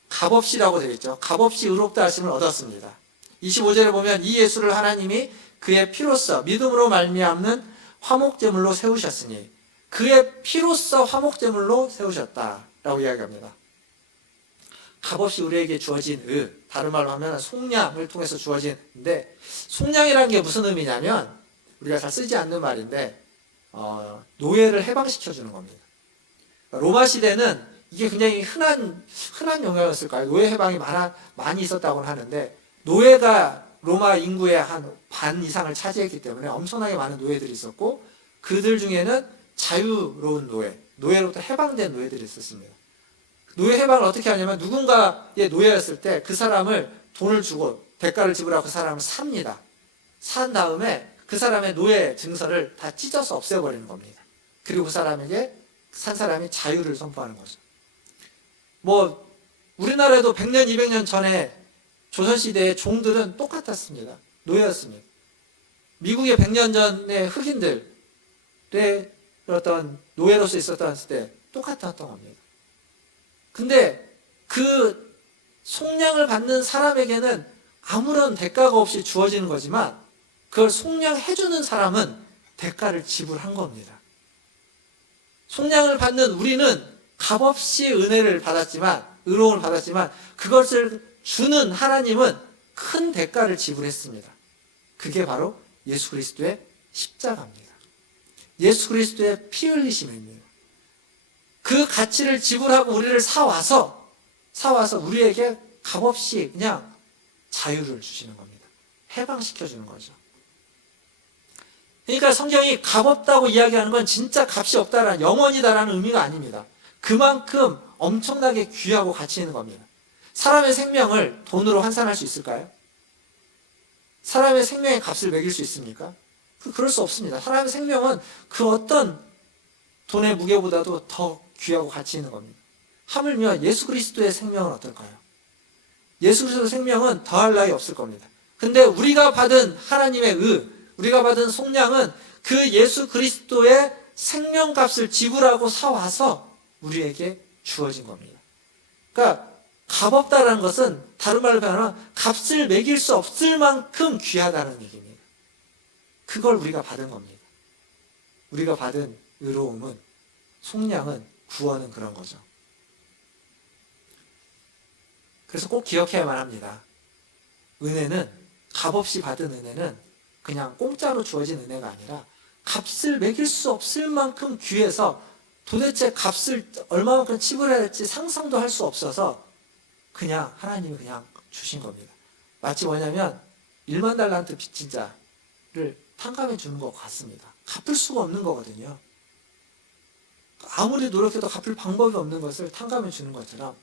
값없이라고 되어 있죠. 값없이 의롭다 하심을 얻었습니다. 25절에 보면 이 예수를 하나님이 그의 피로써 믿음으로 말미암는 화목제물로 세우셨으니, 그의 피로써 화목제물로 세우셨다라고 이야기합니다. 값없이 우리에게 주어진 의, 다른 말로 하면 속량을 통해서 주어진데, 속량이라는 게 무슨 의미냐면 우리가 잘 쓰지 않는 말인데 노예를 해방시켜주는 겁니다. 로마 시대는 이게 굉장히 흔한 용어였을까요? 노예 해방이 많이 있었다고 하는데, 노예가 로마 인구의 한 반 이상을 차지했기 때문에 엄청나게 많은 노예들이 있었고, 그들 중에는 자유로운 노예로부터 해방된 노예들이 있었습니다. 노예 해방을 어떻게 하냐면 누군가의 노예였을 때 그 사람을 돈을 주고 대가를 지불하고 그 사람을 삽니다. 산 다음에 그 사람의 노예 증서를 다 찢어서 없애버리는 겁니다. 그리고 그 사람에게 산 사람이 자유를 선포하는 거죠. 우리나라에도 100년, 200년 전에 조선시대의 종들은 똑같았습니다. 노예였습니다. 미국의 100년 전의 흑인들의 어떤 노예로서 있었던 때 똑같았던 겁니다. 근데 그 속량을 받는 사람에게는 아무런 대가가 없이 주어지는 거지만, 그걸 속량해주는 사람은 대가를 지불한 겁니다. 속량을 받는 우리는 값없이 은혜를 받았지만, 의로움을 받았지만, 그것을 주는 하나님은 큰 대가를 지불했습니다. 그게 바로 예수 그리스도의 십자가입니다. 예수 그리스도의 피 흘리심입니다. 그 가치를 지불하고 우리를 사와서 우리에게 값없이 그냥 자유를 주시는 겁니다. 해방시켜주는 거죠. 그러니까 성경이 값없다고 이야기하는 건 진짜 값이 없다라는, 영원이다라는 의미가 아닙니다. 그만큼 엄청나게 귀하고 가치 있는 겁니다. 사람의 생명을 돈으로 환산할 수 있을까요? 사람의 생명의 값을 매길 수 있습니까? 그럴 수 없습니다. 사람의 생명은 그 어떤 돈의 무게보다도 더 귀하고 가치 있는 겁니다. 하물며 예수 그리스도의 생명은 어떨까요? 예수 그리스도의 생명은 더할 나위 없을 겁니다. 근데 우리가 받은 하나님의 우리가 받은 속량은 그 예수 그리스도의 생명값을 지불하고 사와서 우리에게 주어진 겁니다. 그러니까 값없다라는 것은 다른 말로 표현하면 값을 매길 수 없을 만큼 귀하다는 얘기입니다. 그걸 우리가 받은 겁니다. 우리가 받은 의로움은, 속량은, 구원은 그런 거죠. 그래서 꼭 기억해야만 합니다. 은혜는, 값없이 받은 은혜는 그냥 공짜로 주어진 은혜가 아니라 값을 매길 수 없을 만큼 귀해서 도대체 값을 얼마만큼 지불해야 할지 상상도 할 수 없어서 그냥 하나님이 그냥 주신 겁니다. 마치 뭐냐면 1만 달란트 빚진 자를 탕감해 주는 것 같습니다. 갚을 수가 없는 거거든요. 아무리 노력해도 갚을 방법이 없는 것을 탕감해 주는 것처럼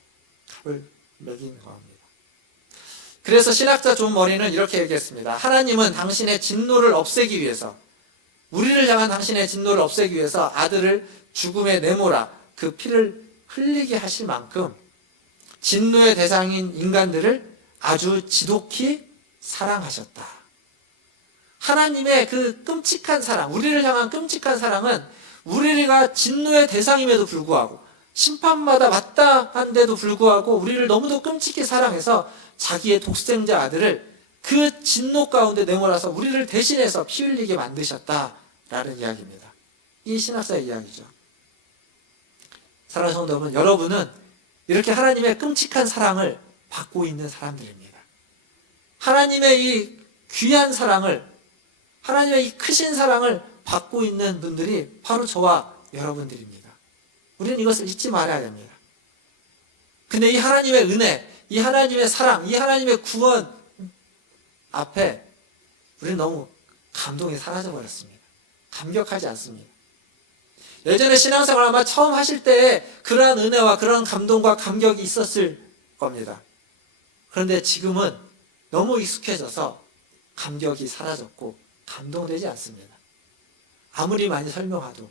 값을 매기는 겁니다. 그래서 신학자 존 머리는 이렇게 얘기했습니다. 하나님은 당신의 진노를 없애기 위해서, 우리를 향한 당신의 진노를 없애기 위해서 아들을 죽음에 내몰아 그 피를 흘리게 하실 만큼 진노의 대상인 인간들을 아주 지독히 사랑하셨다. 하나님의 그 끔찍한 사랑, 우리를 향한 끔찍한 사랑은 우리가 진노의 대상임에도 불구하고, 심판마다 마땅한데도 불구하고 우리를 너무도 끔찍히 사랑해서 자기의 독생자 아들을 그 진노 가운데 내몰아서 우리를 대신해서 피 흘리게 만드셨다라는 이야기입니다. 이 신학사의 이야기죠. 사랑하는 성도 여러분, 여러분은 이렇게 하나님의 끔찍한 사랑을 받고 있는 사람들입니다. 하나님의 이 귀한 사랑을, 하나님의 이 크신 사랑을 받고 있는 분들이 바로 저와 여러분들입니다. 우리는 이것을 잊지 말아야 됩니다. 근데 이 하나님의 은혜, 이 하나님의 사랑, 이 하나님의 구원 앞에 우리는 너무 감동이 사라져버렸습니다. 감격하지 않습니다. 예전에 신앙생활 아마 처음 하실 때에 그러한 은혜와 그러한 감동과 감격이 있었을 겁니다. 그런데 지금은 너무 익숙해져서 감격이 사라졌고 감동되지 않습니다. 아무리 많이 설명해도,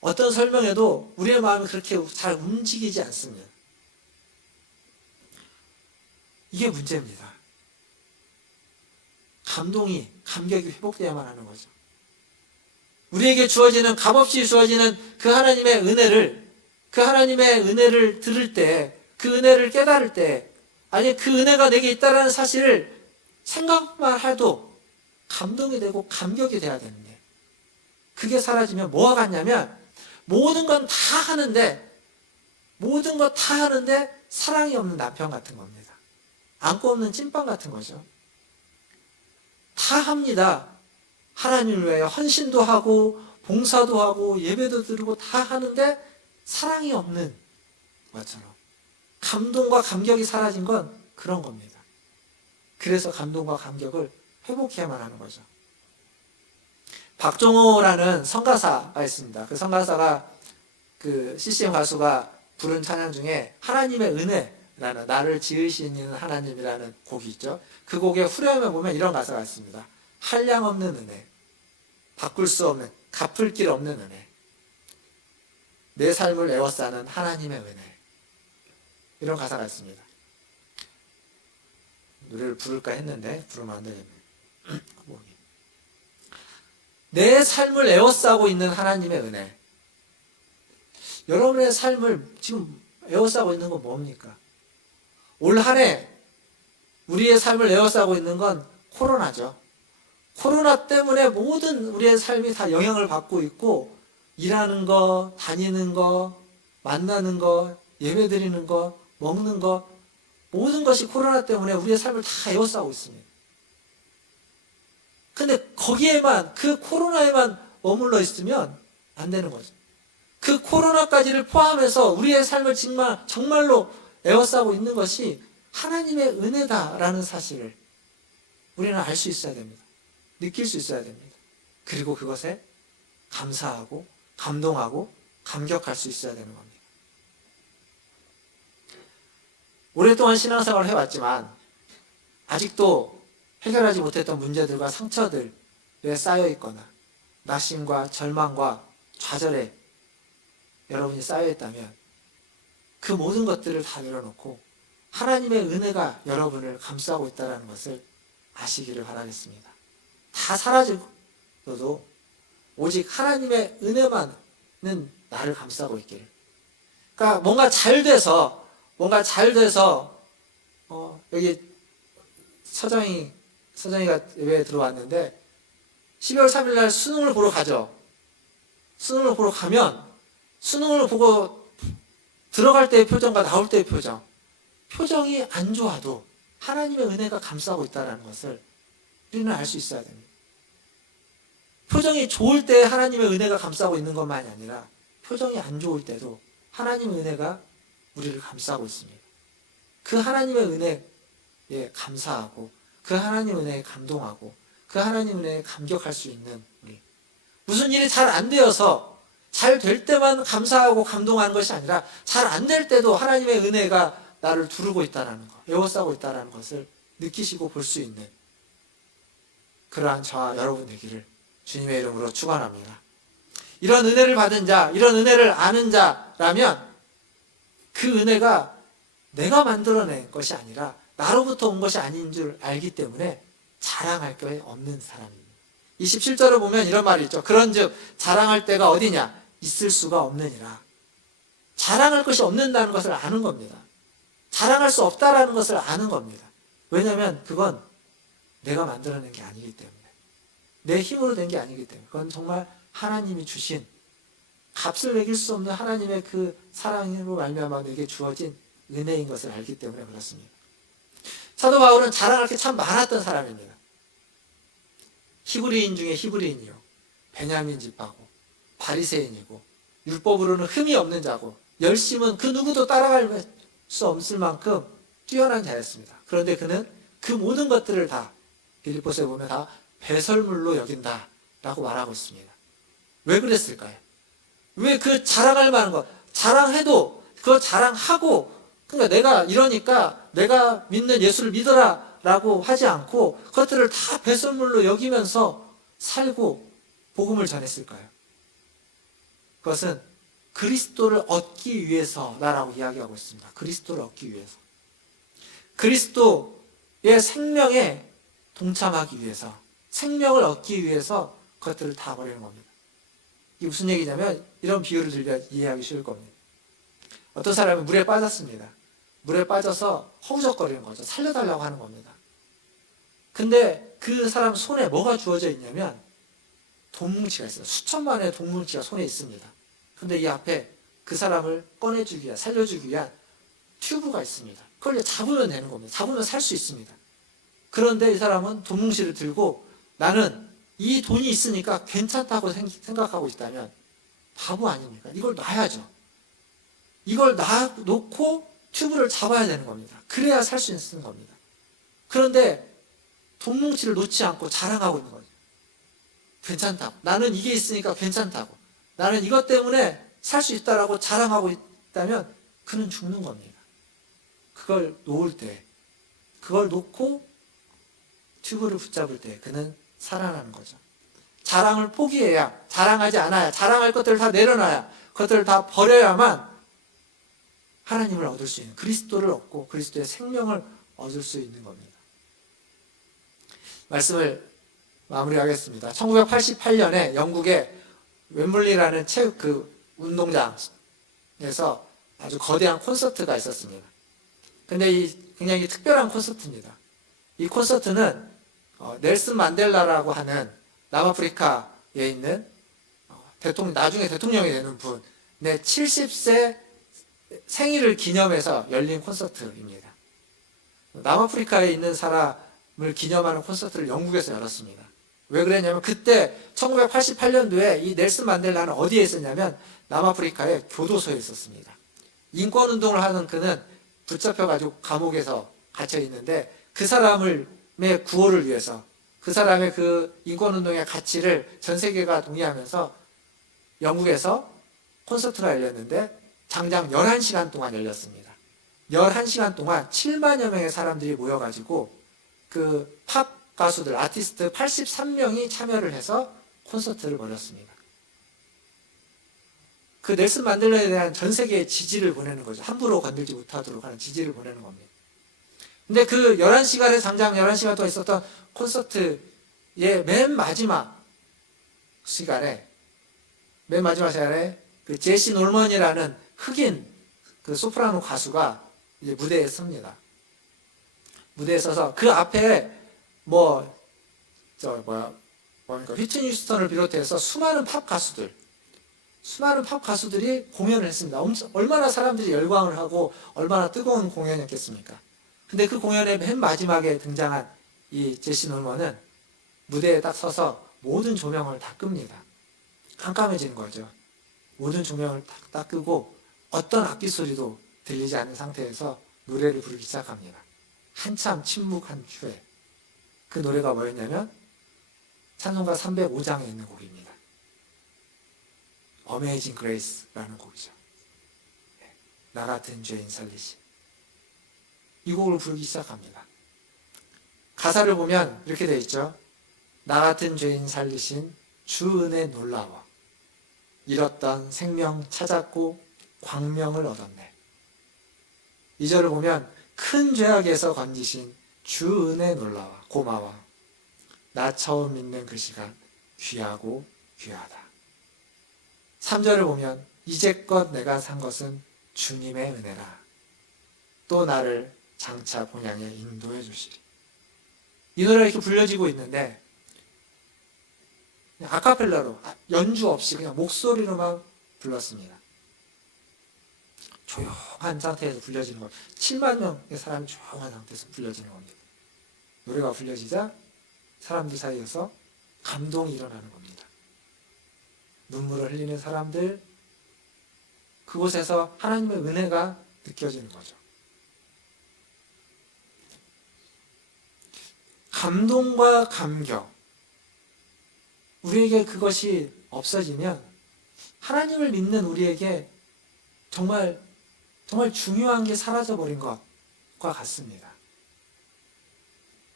어떤 설명에도 우리의 마음이 그렇게 잘 움직이지 않습니다. 이게 문제입니다. 감격이 회복되어야만 하는 거죠. 우리에게 주어지는, 값없이 주어지는 그 하나님의 은혜를 들을 때, 그 은혜를 깨달을 때, 아니 그 은혜가 내게 있다는 사실을 생각만 해도 감동이 되고 감격이 돼야 되는데, 그게 사라지면 뭐가 같냐면 모든 건 다 하는데 사랑이 없는 남편 같은 겁니다. 안고 없는 찐빵 같은 거죠. 다 합니다. 하나님을 위해 헌신도 하고 봉사도 하고 예배도 드리고 다 하는데 사랑이 없는 것처럼 감동과 감격이 사라진 건 그런 겁니다. 그래서 감동과 감격을 회복해야만 하는 거죠. 박종호라는 성가사가 있습니다. 그 성가사가 그 CCM 가수가 부른 찬양 중에 하나님의 은혜라는, 나를 지으시는 하나님이라는 곡이 있죠. 그 곡의 후렴에 보면 이런 가사가 있습니다. 한량 없는 은혜, 바꿀 수 없는, 갚을 길 없는 은혜, 내 삶을 에워싸는 하나님의 은혜, 이런 가사가 있습니다. 노래를 부를까 했는데 부르면 안 되겠네. 내 삶을 에워싸고 있는 하나님의 은혜. 여러분의 삶을 지금 에워싸고 있는 건 뭡니까? 올 한 해 우리의 삶을 에워싸고 있는 건 코로나죠. 코로나 때문에 모든 우리의 삶이 다 영향을 받고 있고, 일하는 거, 다니는 거, 만나는 거, 예배 드리는 거, 먹는 거, 모든 것이 코로나 때문에 우리의 삶을 다 에워싸고 있습니다. 근데 거기에만, 그 코로나에만 머물러 있으면 안 되는 거죠. 그 코로나까지를 포함해서 우리의 삶을 정말로 에워싸고 있는 것이 하나님의 은혜다라는 사실을 우리는 알 수 있어야 됩니다. 느낄 수 있어야 됩니다. 그리고 그것에 감사하고 감동하고 감격할 수 있어야 되는 겁니다. 오랫동안 신앙생활을 해왔지만 아직도 해결하지 못했던 문제들과 상처들에 쌓여 있거나 낙심과 절망과 좌절에 여러분이 쌓여 있다면 그 모든 것들을 다 내려놓고 하나님의 은혜가 여러분을 감싸고 있다는 것을 아시기를 바라겠습니다. 다 사라져도 오직 하나님의 은혜만은 나를 감싸고 있기를. 그러니까 뭔가 잘 돼서 여기 서정이가 예배에 들어왔는데 12월 3일 날 수능을 보러 가죠. 수능을 보러 가면 수능을 보고 들어갈 때의 표정과 나올 때의 표정이 안 좋아도 하나님의 은혜가 감싸고 있다는 것을 우리는 알 수 있어야 됩니다. 표정이 좋을 때 하나님의 은혜가 감싸고 있는 것만이 아니라 표정이 안 좋을 때도 하나님의 은혜가 우리를 감싸고 있습니다. 그 하나님의 은혜에 감사하고 그 하나님의 은혜에 감동하고 그 하나님의 은혜에 감격할 수 있는 우리. 무슨 일이 잘 안 되어서 잘 될 때만 감사하고 감동하는 것이 아니라 잘 안 될 때도 하나님의 은혜가 나를 두르고 있다는 것, 에워싸고 있다는 것을 느끼시고 볼 수 있는 그러한 저와 여러분 되기를 주님의 이름으로 축원합니다. 이런 은혜를 받은 자, 이런 은혜를 아는 자라면 그 은혜가 내가 만들어낸 것이 아니라 나로부터 온 것이 아닌 줄 알기 때문에 자랑할 게 없는 사람입니다. 27절을 보면 이런 말이 있죠. 그런즉 자랑할 데가 어디냐? 있을 수가 없느니라. 자랑할 것이 없는다는 것을 아는 겁니다. 자랑할 수 없다라는 것을 아는 겁니다. 왜냐하면 그건 내가 만들어낸 게 아니기 때문에, 내 힘으로 된 게 아니기 때문에, 그건 정말 하나님이 주신, 값을 매길 수 없는 하나님의 그 사랑으로 말미암아 내게 주어진 은혜인 것을 알기 때문에 그렇습니다. 사도 바울은 자랑할 게 참 많았던 사람입니다. 히브리인 중에 히브리인이요, 베냐민 집하고 바리새인이고, 율법으로는 흠이 없는 자고, 열심은 그 누구도 따라갈 수 없을 만큼 뛰어난 자였습니다. 그런데 그는 그 모든 것들을 다 빌립보서에 보면 다 배설물로 여긴다라고 말하고 있습니다. 왜 그랬을까요? 왜 그 자랑할 만한 것, 자랑해도 그거 자랑하고, 그러니까 내가 이러니까 내가 믿는 예수를 믿어라 라고 하지 않고 그것들을 다 배설물로 여기면서 살고 복음을 전했을까요? 그것은 그리스도를 얻기 위해서라고 이야기하고 있습니다. 그리스도를 얻기 위해서. 그리스도의 생명에 동참하기 위해서, 생명을 얻기 위해서 그것들을 다 버리는 겁니다. 이게 무슨 얘기냐면, 이런 비유를 들려 이해하기 쉬울 겁니다. 어떤 사람은 물에 빠졌습니다. 물에 빠져서 허우적거리는 거죠. 살려달라고 하는 겁니다. 근데 그 사람 손에 뭐가 주어져 있냐면 돈뭉치가 있어요. 수천만의 돈뭉치가 손에 있습니다. 근데 이 앞에 그 사람을 꺼내주기 위한, 살려주기 위한 튜브가 있습니다. 그걸 잡으면 되는 겁니다. 잡으면 살 수 있습니다. 그런데 이 사람은 돈뭉치를 들고 나는 이 돈이 있으니까 괜찮다고 생각하고 있다면 바보 아닙니까? 이걸 놔야죠. 이걸 놓고 튜브를 잡아야 되는 겁니다. 그래야 살 수 있는 겁니다. 그런데 돈뭉치를 놓지 않고 자랑하고 있는 거죠. 괜찮다고. 나는 이게 있으니까 괜찮다고. 나는 이것 때문에 살 수 있다라고 자랑하고 있다면 그는 죽는 겁니다. 그걸 놓을 때, 그걸 놓고 튜브를 붙잡을 때 그는 살아나는 거죠. 자랑을 포기해야, 자랑하지 않아야, 자랑할 것들을 다 내려놔야, 그것들을 다 버려야만 하나님을 얻을 수 있는, 그리스도를 얻고 그리스도의 생명을 얻을 수 있는 겁니다. 말씀을 마무리하겠습니다. 1988년에 영국의 웸블리라는 체육 운동장에서 아주 거대한 콘서트가 있었습니다. 근데 이 굉장히 특별한 콘서트입니다. 이 콘서트는 넬슨 만델라라고 하는 남아프리카에 있는 나중에 대통령이 되는 분의 70세 생일을 기념해서 열린 콘서트입니다. 남아프리카에 있는 사람을 기념하는 콘서트를 영국에서 열었습니다. 왜 그랬냐면 그때 1988년도에 이 넬슨 만델라는 어디에 있었냐면 남아프리카의 교도소에 있었습니다. 인권운동을 하는 그는 붙잡혀가지고 감옥에서 갇혀 있는데 그 사람의 구호를 위해서, 그 사람의 그 인권운동의 가치를 전 세계가 동의하면서 영국에서 콘서트가 열렸는데 장장 11시간 동안 열렸습니다. 11시간 동안 7만여 명의 사람들이 모여가지고 그 팝 가수들, 아티스트 83명이 참여를 해서 콘서트를 벌였습니다. 그 넬슨 만델라에 대한 전 세계의 지지를 보내는 거죠. 함부로 건들지 못하도록 하는 지지를 보내는 겁니다. 근데 그 11시간에 장장 11시간 동안 있었던 콘서트의 맨 마지막 시간에 그 제시 놀먼이라는 흑인 그 소프라노 가수가 이제 무대에 섭니다. 무대에 서서 그 앞에 휘트니 휴스턴을 비롯해서 수많은 팝 가수들이 공연을 했습니다. 얼마나 사람들이 열광을 하고 얼마나 뜨거운 공연이었겠습니까? 근데 그 공연의 맨 마지막에 등장한 이 제시 놀먼은 무대에 딱 서서 모든 조명을 다 끕니다. 깜깜해지는 거죠. 모든 조명을 딱 끄고 어떤 악기 소리도 들리지 않는 상태에서 노래를 부르기 시작합니다. 한참 침묵한 후에 그 노래가 뭐였냐면 찬송가 305장에 있는 곡입니다. Amazing Grace라는 곡이죠. 나 같은 죄인 살리신. 이 곡을 부르기 시작합니다. 가사를 보면 이렇게 되어 있죠. 나 같은 죄인 살리신 주 은혜 놀라워. 잃었던 생명 찾았고 광명을 얻었네. 2절을 보면 큰 죄악에서 건지신 주 은혜 놀라워. 고마워. 나 처음 믿는 그 시간 귀하고 귀하다. 3절을 보면 이제껏 내가 산 것은 주님의 은혜라. 또 나를 장차 본향에 인도해 주시리. 이 노래가 이렇게 불려지고 있는데 그냥 아카펠라로 연주 없이 그냥 목소리로만 불렀습니다. 조용한 상태에서 불려지는 겁니다. 7만 명의 사람이 조용한 상태에서 불려지는 겁니다. 노래가 불려지자 사람들 사이에서 감동이 일어나는 겁니다. 눈물을 흘리는 사람들, 그곳에서 하나님의 은혜가 느껴지는 거죠. 감동과 감격, 우리에게 그것이 없어지면 하나님을 믿는 우리에게 정말 중요한 게 사라져버린 것과 같습니다.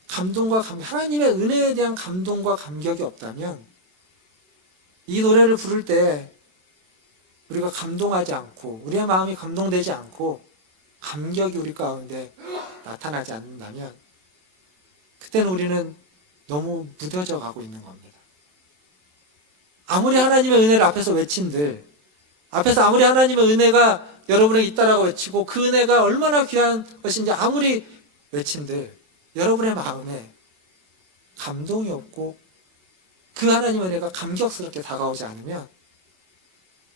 감동과 감격, 하나님의 은혜에 대한 감동과 감격이 없다면 이 노래를 부를 때 우리가 감동하지 않고 우리의 마음이 감동되지 않고 감격이 우리 가운데 나타나지 않는다면 그때는 우리는 너무 무뎌져 가고 있는 겁니다. 아무리 하나님의 은혜를 앞에서 외친들, 앞에서 아무리 하나님의 은혜가 여러분에게 있다라고 외치고 그 은혜가 얼마나 귀한 것인지 아무리 외친들 여러분의 마음에 감동이 없고 그 하나님의 은혜가 감격스럽게 다가오지 않으면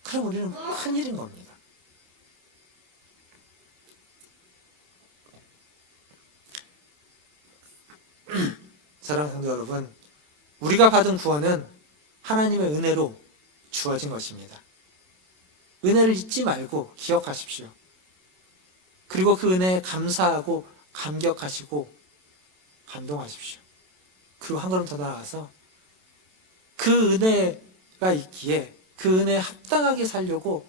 그럼 우리는 큰일인 겁니다. 사랑하는 성도 여러분, 우리가 받은 구원은 하나님의 은혜로 주어진 것입니다. 은혜를 잊지 말고 기억하십시오. 그리고 그 은혜에 감사하고 감격하시고 감동하십시오. 그리고 한 걸음 더 나아가서 그 은혜가 있기에 그 은혜에 합당하게 살려고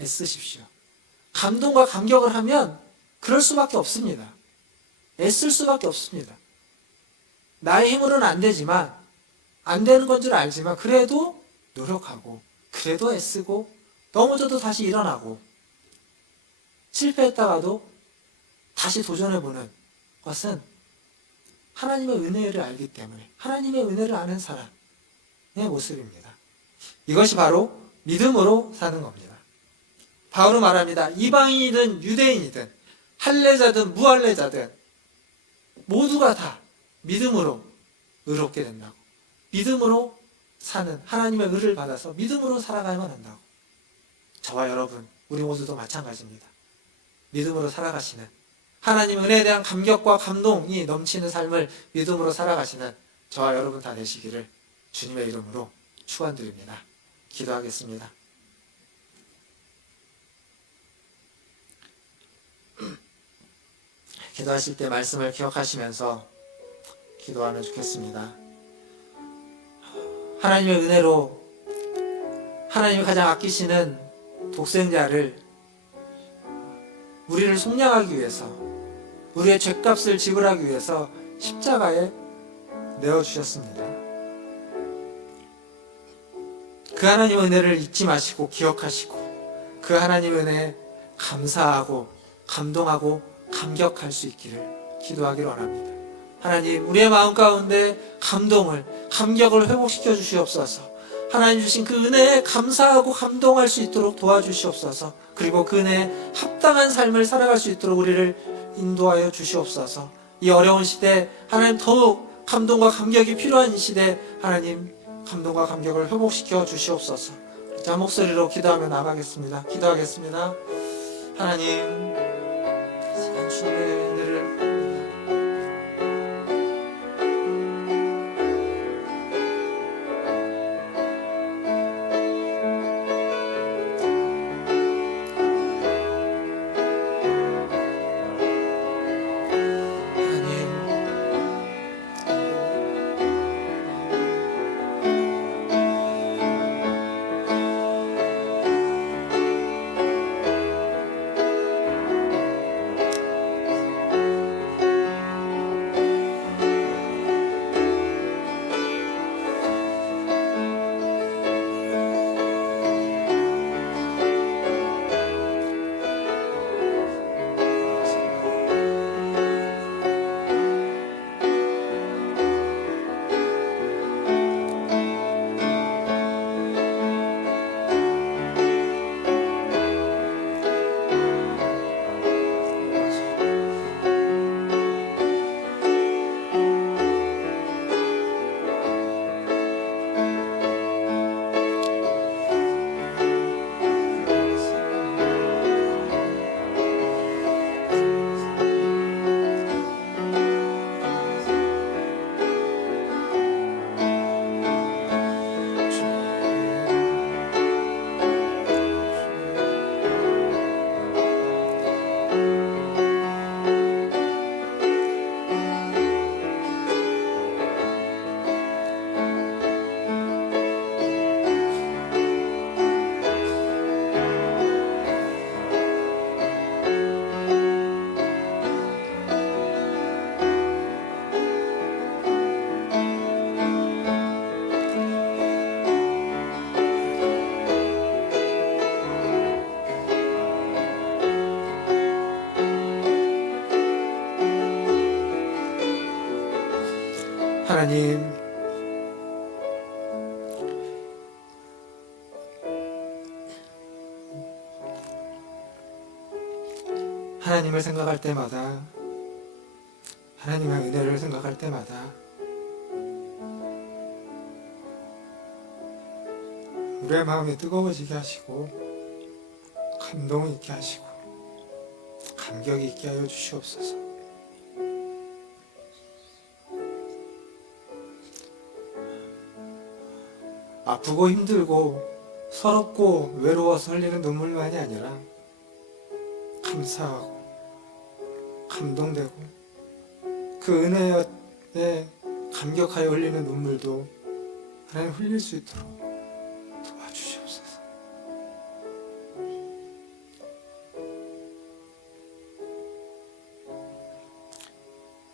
애쓰십시오. 감동과 감격을 하면 그럴 수밖에 없습니다. 애쓸 수밖에 없습니다. 나의 힘으로는 안 되지만, 안 되는 건 줄 알지만 그래도 노력하고 그래도 애쓰고 넘어져도 다시 일어나고 실패했다가도 다시 도전해보는 것은 하나님의 은혜를 알기 때문에 하나님의 은혜를 아는 사람의 모습입니다. 이것이 바로 믿음으로 사는 겁니다. 바울은 말합니다. 이방인이든 유대인이든 할례자든 무할례자든 모두가 다 믿음으로 의롭게 된다고. 믿음으로 사는 하나님의 의를 받아서 믿음으로 살아가야만 한다고. 저와 여러분, 우리 모두도 마찬가지입니다. 믿음으로 살아가시는 하나님 은혜에 대한 감격과 감동이 넘치는 삶을 믿음으로 살아가시는 저와 여러분 다 되시기를 주님의 이름으로 축원드립니다. 기도하겠습니다. 기도하실 때 말씀을 기억하시면서 기도하면 좋겠습니다. 하나님의 은혜로 하나님이 가장 아끼시는 독생자를 우리를 속량하기 위해서, 우리의 죗값을 지불하기 위해서 십자가에 내어주셨습니다. 그 하나님의 은혜를 잊지 마시고 기억하시고 그 하나님의 은혜에 감사하고 감동하고 감격할 수 있기를 기도하기를 원합니다. 하나님, 우리의 마음 가운데 감격을 회복시켜 주시옵소서. 하나님 주신 그 은혜에 감사하고 감동할 수 있도록 도와주시옵소서. 그리고 그 은혜에 합당한 삶을 살아갈 수 있도록 우리를 인도하여 주시옵소서. 이 어려운 시대, 하나님 더욱 감동과 감격이 필요한 이 시대, 하나님 감동과 감격을 회복시켜 주시옵소서. 자, 목소리로 기도하며 나가겠습니다. 기도하겠습니다. 하나님, 주님의 은혜를 하나님을 생각할 때마다, 하나님의 은혜를 생각할 때마다 우리의 마음이 뜨거워지게 하시고 감동이 있게 하시고 감격이 있게 하여 주시옵소서. 아프고 힘들고 서럽고 외로워서 흘리는 눈물만이 아니라 감사하고 감동되고 그 은혜에 감격하여 흘리는 눈물도 하나님 흘릴 수 있도록 도와주시옵소서.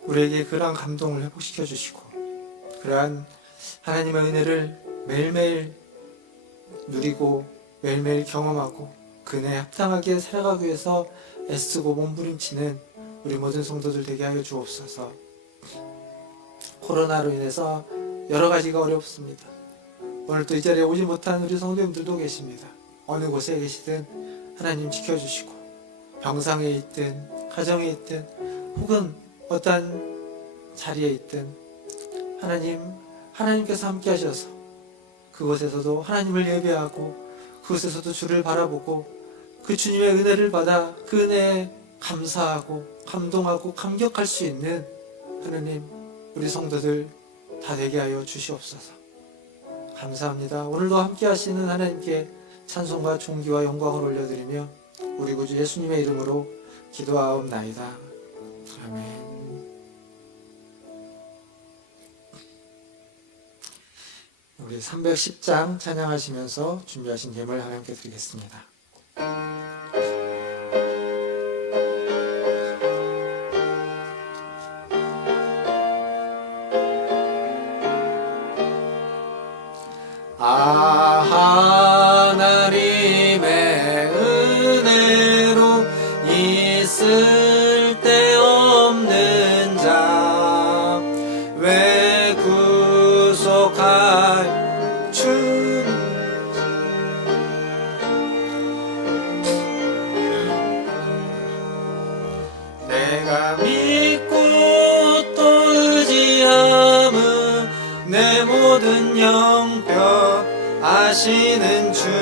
우리에게 그러한 감동을 회복시켜 주시고 그러한 하나님의 은혜를 매일매일 누리고 매일매일 경험하고 그 은혜에 합당하게 살아가기 위해서 애쓰고 몸부림치는 우리 모든 성도들 되게 하여 주옵소서. 코로나로 인해서 여러 가지가 어렵습니다. 오늘 또 이 자리에 오지 못한 우리 성도님들도 계십니다. 어느 곳에 계시든 하나님 지켜주시고 병상에 있든 가정에 있든 혹은 어떤 자리에 있든 하나님께서 함께 하셔서 그곳에서도 하나님을 예배하고 그곳에서도 주를 바라보고 그 주님의 은혜를 받아 그 은혜에 감사하고 감동하고 감격할 수 있는 하나님 우리 성도들 다 되게 하여 주시옵소서. 감사합니다. 오늘도 함께 하시는 하나님께 찬송과 존귀와 영광을 올려드리며 우리 구주 예수님의 이름으로 기도하옵나이다. 아멘. 우리 310장 찬양하시면서 준비하신 예물 하나님께 드리겠습니다. 하나님의 은혜로 있을 데 없는 자 왜 구속할 주님 내가 믿고 또 의지함은 내 모든 영병 아시는 주님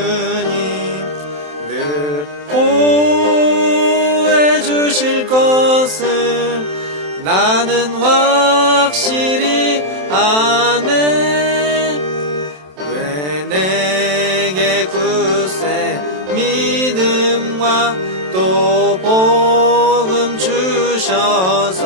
늘 보호해 주실 것을 나는 확실히 아네. 왜 내게 굳세 믿음과 또 복음 주셔서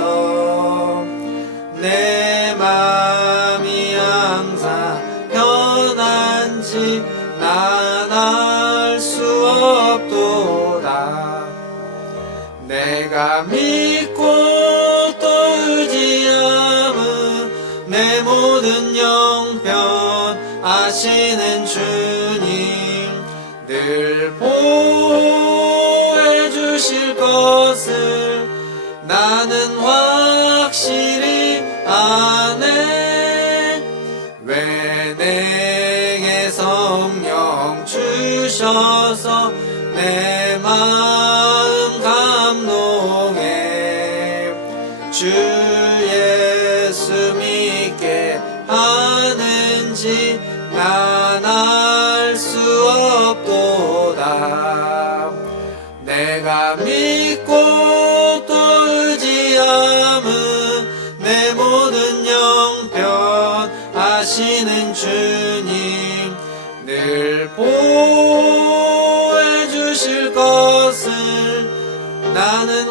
내 맘이 항상 편한지 난 알 수 없도다. 내가 믿고 또 의지함은 내 모든 영편 아시는 주님 늘 보호해 주실 것을 나는 확실히 아네. 왜 내게 성령 주셔서 내 마음 감동해 주 예수 믿게 하는지 난 알 수 없도다. 내가 믿고 또 의지함은 내 모든 영편 아시는 주님 늘 보호해 주실 것을 나는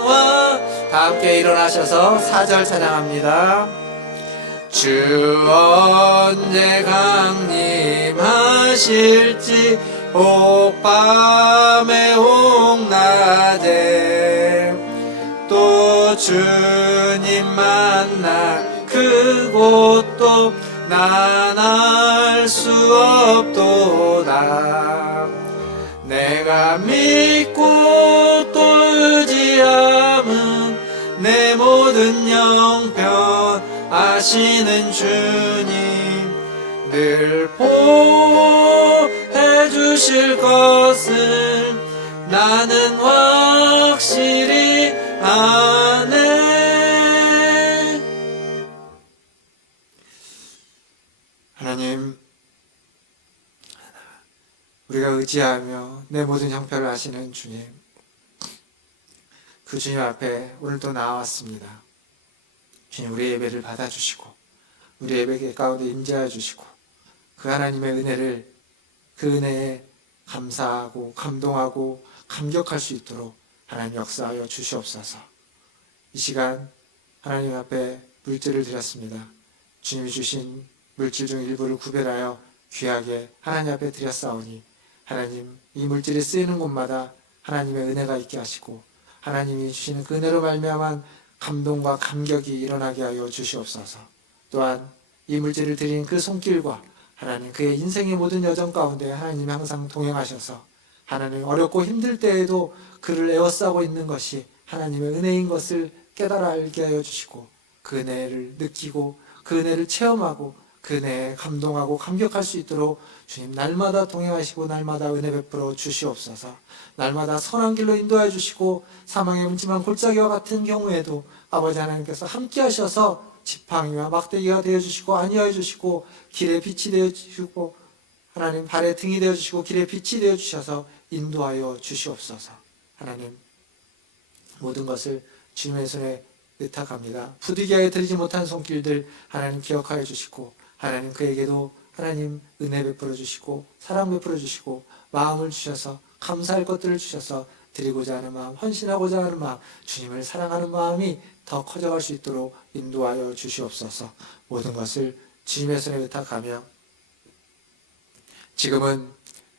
다 함께 일어나셔서 4절 찬양합니다. 주 언제 강림하실지 혹밤에 혹낮에 또 주님 만날 그곳도 난 알 수 없도다. 내가 믿고 또 의지함은 내 모든 영편 아시는 주님 늘 보호해 주실 것을 나는 확실히 아네. 하나님, 우리가 의지하며 내 모든 형편을 아시는 주님, 그 주님 앞에 오늘도 나왔습니다. 주님, 우리 예배를 받아주시고 우리 예배 가운데 임재하여 주시고 그 하나님의 은혜를, 그 은혜에 감사하고 감동하고 감격할 수 있도록 하나님 역사하여 주시옵소서. 이 시간 하나님 앞에 물질을 드렸습니다. 주님이 주신 물질 중 일부를 구별하여 귀하게 하나님 앞에 드렸사오니 하나님, 이 물질이 쓰이는 곳마다 하나님의 은혜가 있게 하시고 하나님이 주시는 그 은혜로 말미암은 감동과 감격이 일어나게 하여 주시옵소서. 또한 이 물질을 드린 그 손길과 하나님 그의 인생의 모든 여정 가운데 하나님이 항상 동행하셔서 하나님 어렵고 힘들 때에도 그를 에워싸고 있는 것이 하나님의 은혜인 것을 깨달아 알게 하여 주시고 그 은혜를 느끼고 그 은혜를 체험하고 그 은혜에 감동하고 감격할 수 있도록 주님 날마다 동행하시고 날마다 은혜 베풀어 주시옵소서. 날마다 선한 길로 인도하여 주시고 사망의 음침한 골짜기와 같은 경우에도 아버지 하나님께서 함께 하셔서 지팡이와 막대기가 되어주시고 안위하여 주시고 길에 빛이 되어주시고 하나님 발에 등이 되어주시고 길에 빛이 되어주셔서 인도하여 주시옵소서. 하나님 모든 것을 주님의 손에 의탁합니다. 부득이하게 드리지 못한 손길들 하나님 기억하여 주시고 하나님 그에게도 하나님 은혜 베풀어 주시고 사랑 베풀어 주시고 마음을 주셔서 감사할 것들을 주셔서 드리고자 하는 마음, 헌신하고자 하는 마음, 주님을 사랑하는 마음이 더 커져갈 수 있도록 인도하여 주시옵소서. 모든 것을 주님의 손에 의탁하며 지금은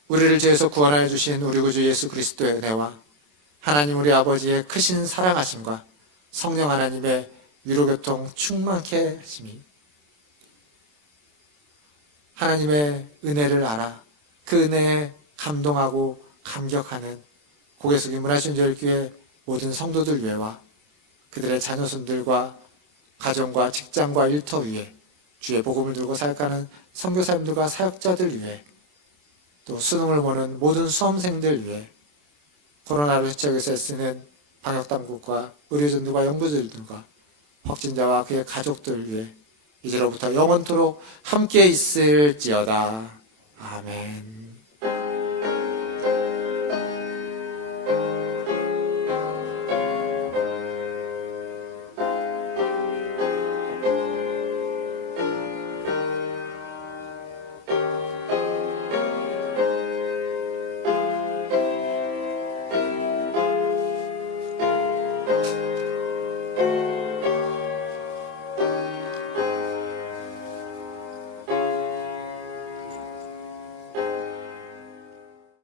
우리를 죄에서 구원하여 주신 우리 구주 예수 그리스도의 은혜와 하나님 우리 아버지의 크신 사랑하심과 성령 하나님의 위로교통 충만케 하심이 하나님의 은혜를 알아 그 은혜에 감동하고 감격하는 고개 숙인 문화신절교회 모든 성도들 위에와 그들의 자녀손들과 가정과 직장과 일터 위에 주의 복음을 들고 살아가는 선교사님들과 사역자들 위해 또 수능을 보는 모든 수험생들 위해 코로나로 시책에서 쓰는 방역당국과 의료진들과 연구진들과 확진자와 그의 가족들 위해 이제로부터 영원토록 함께 있을지어다. 아멘.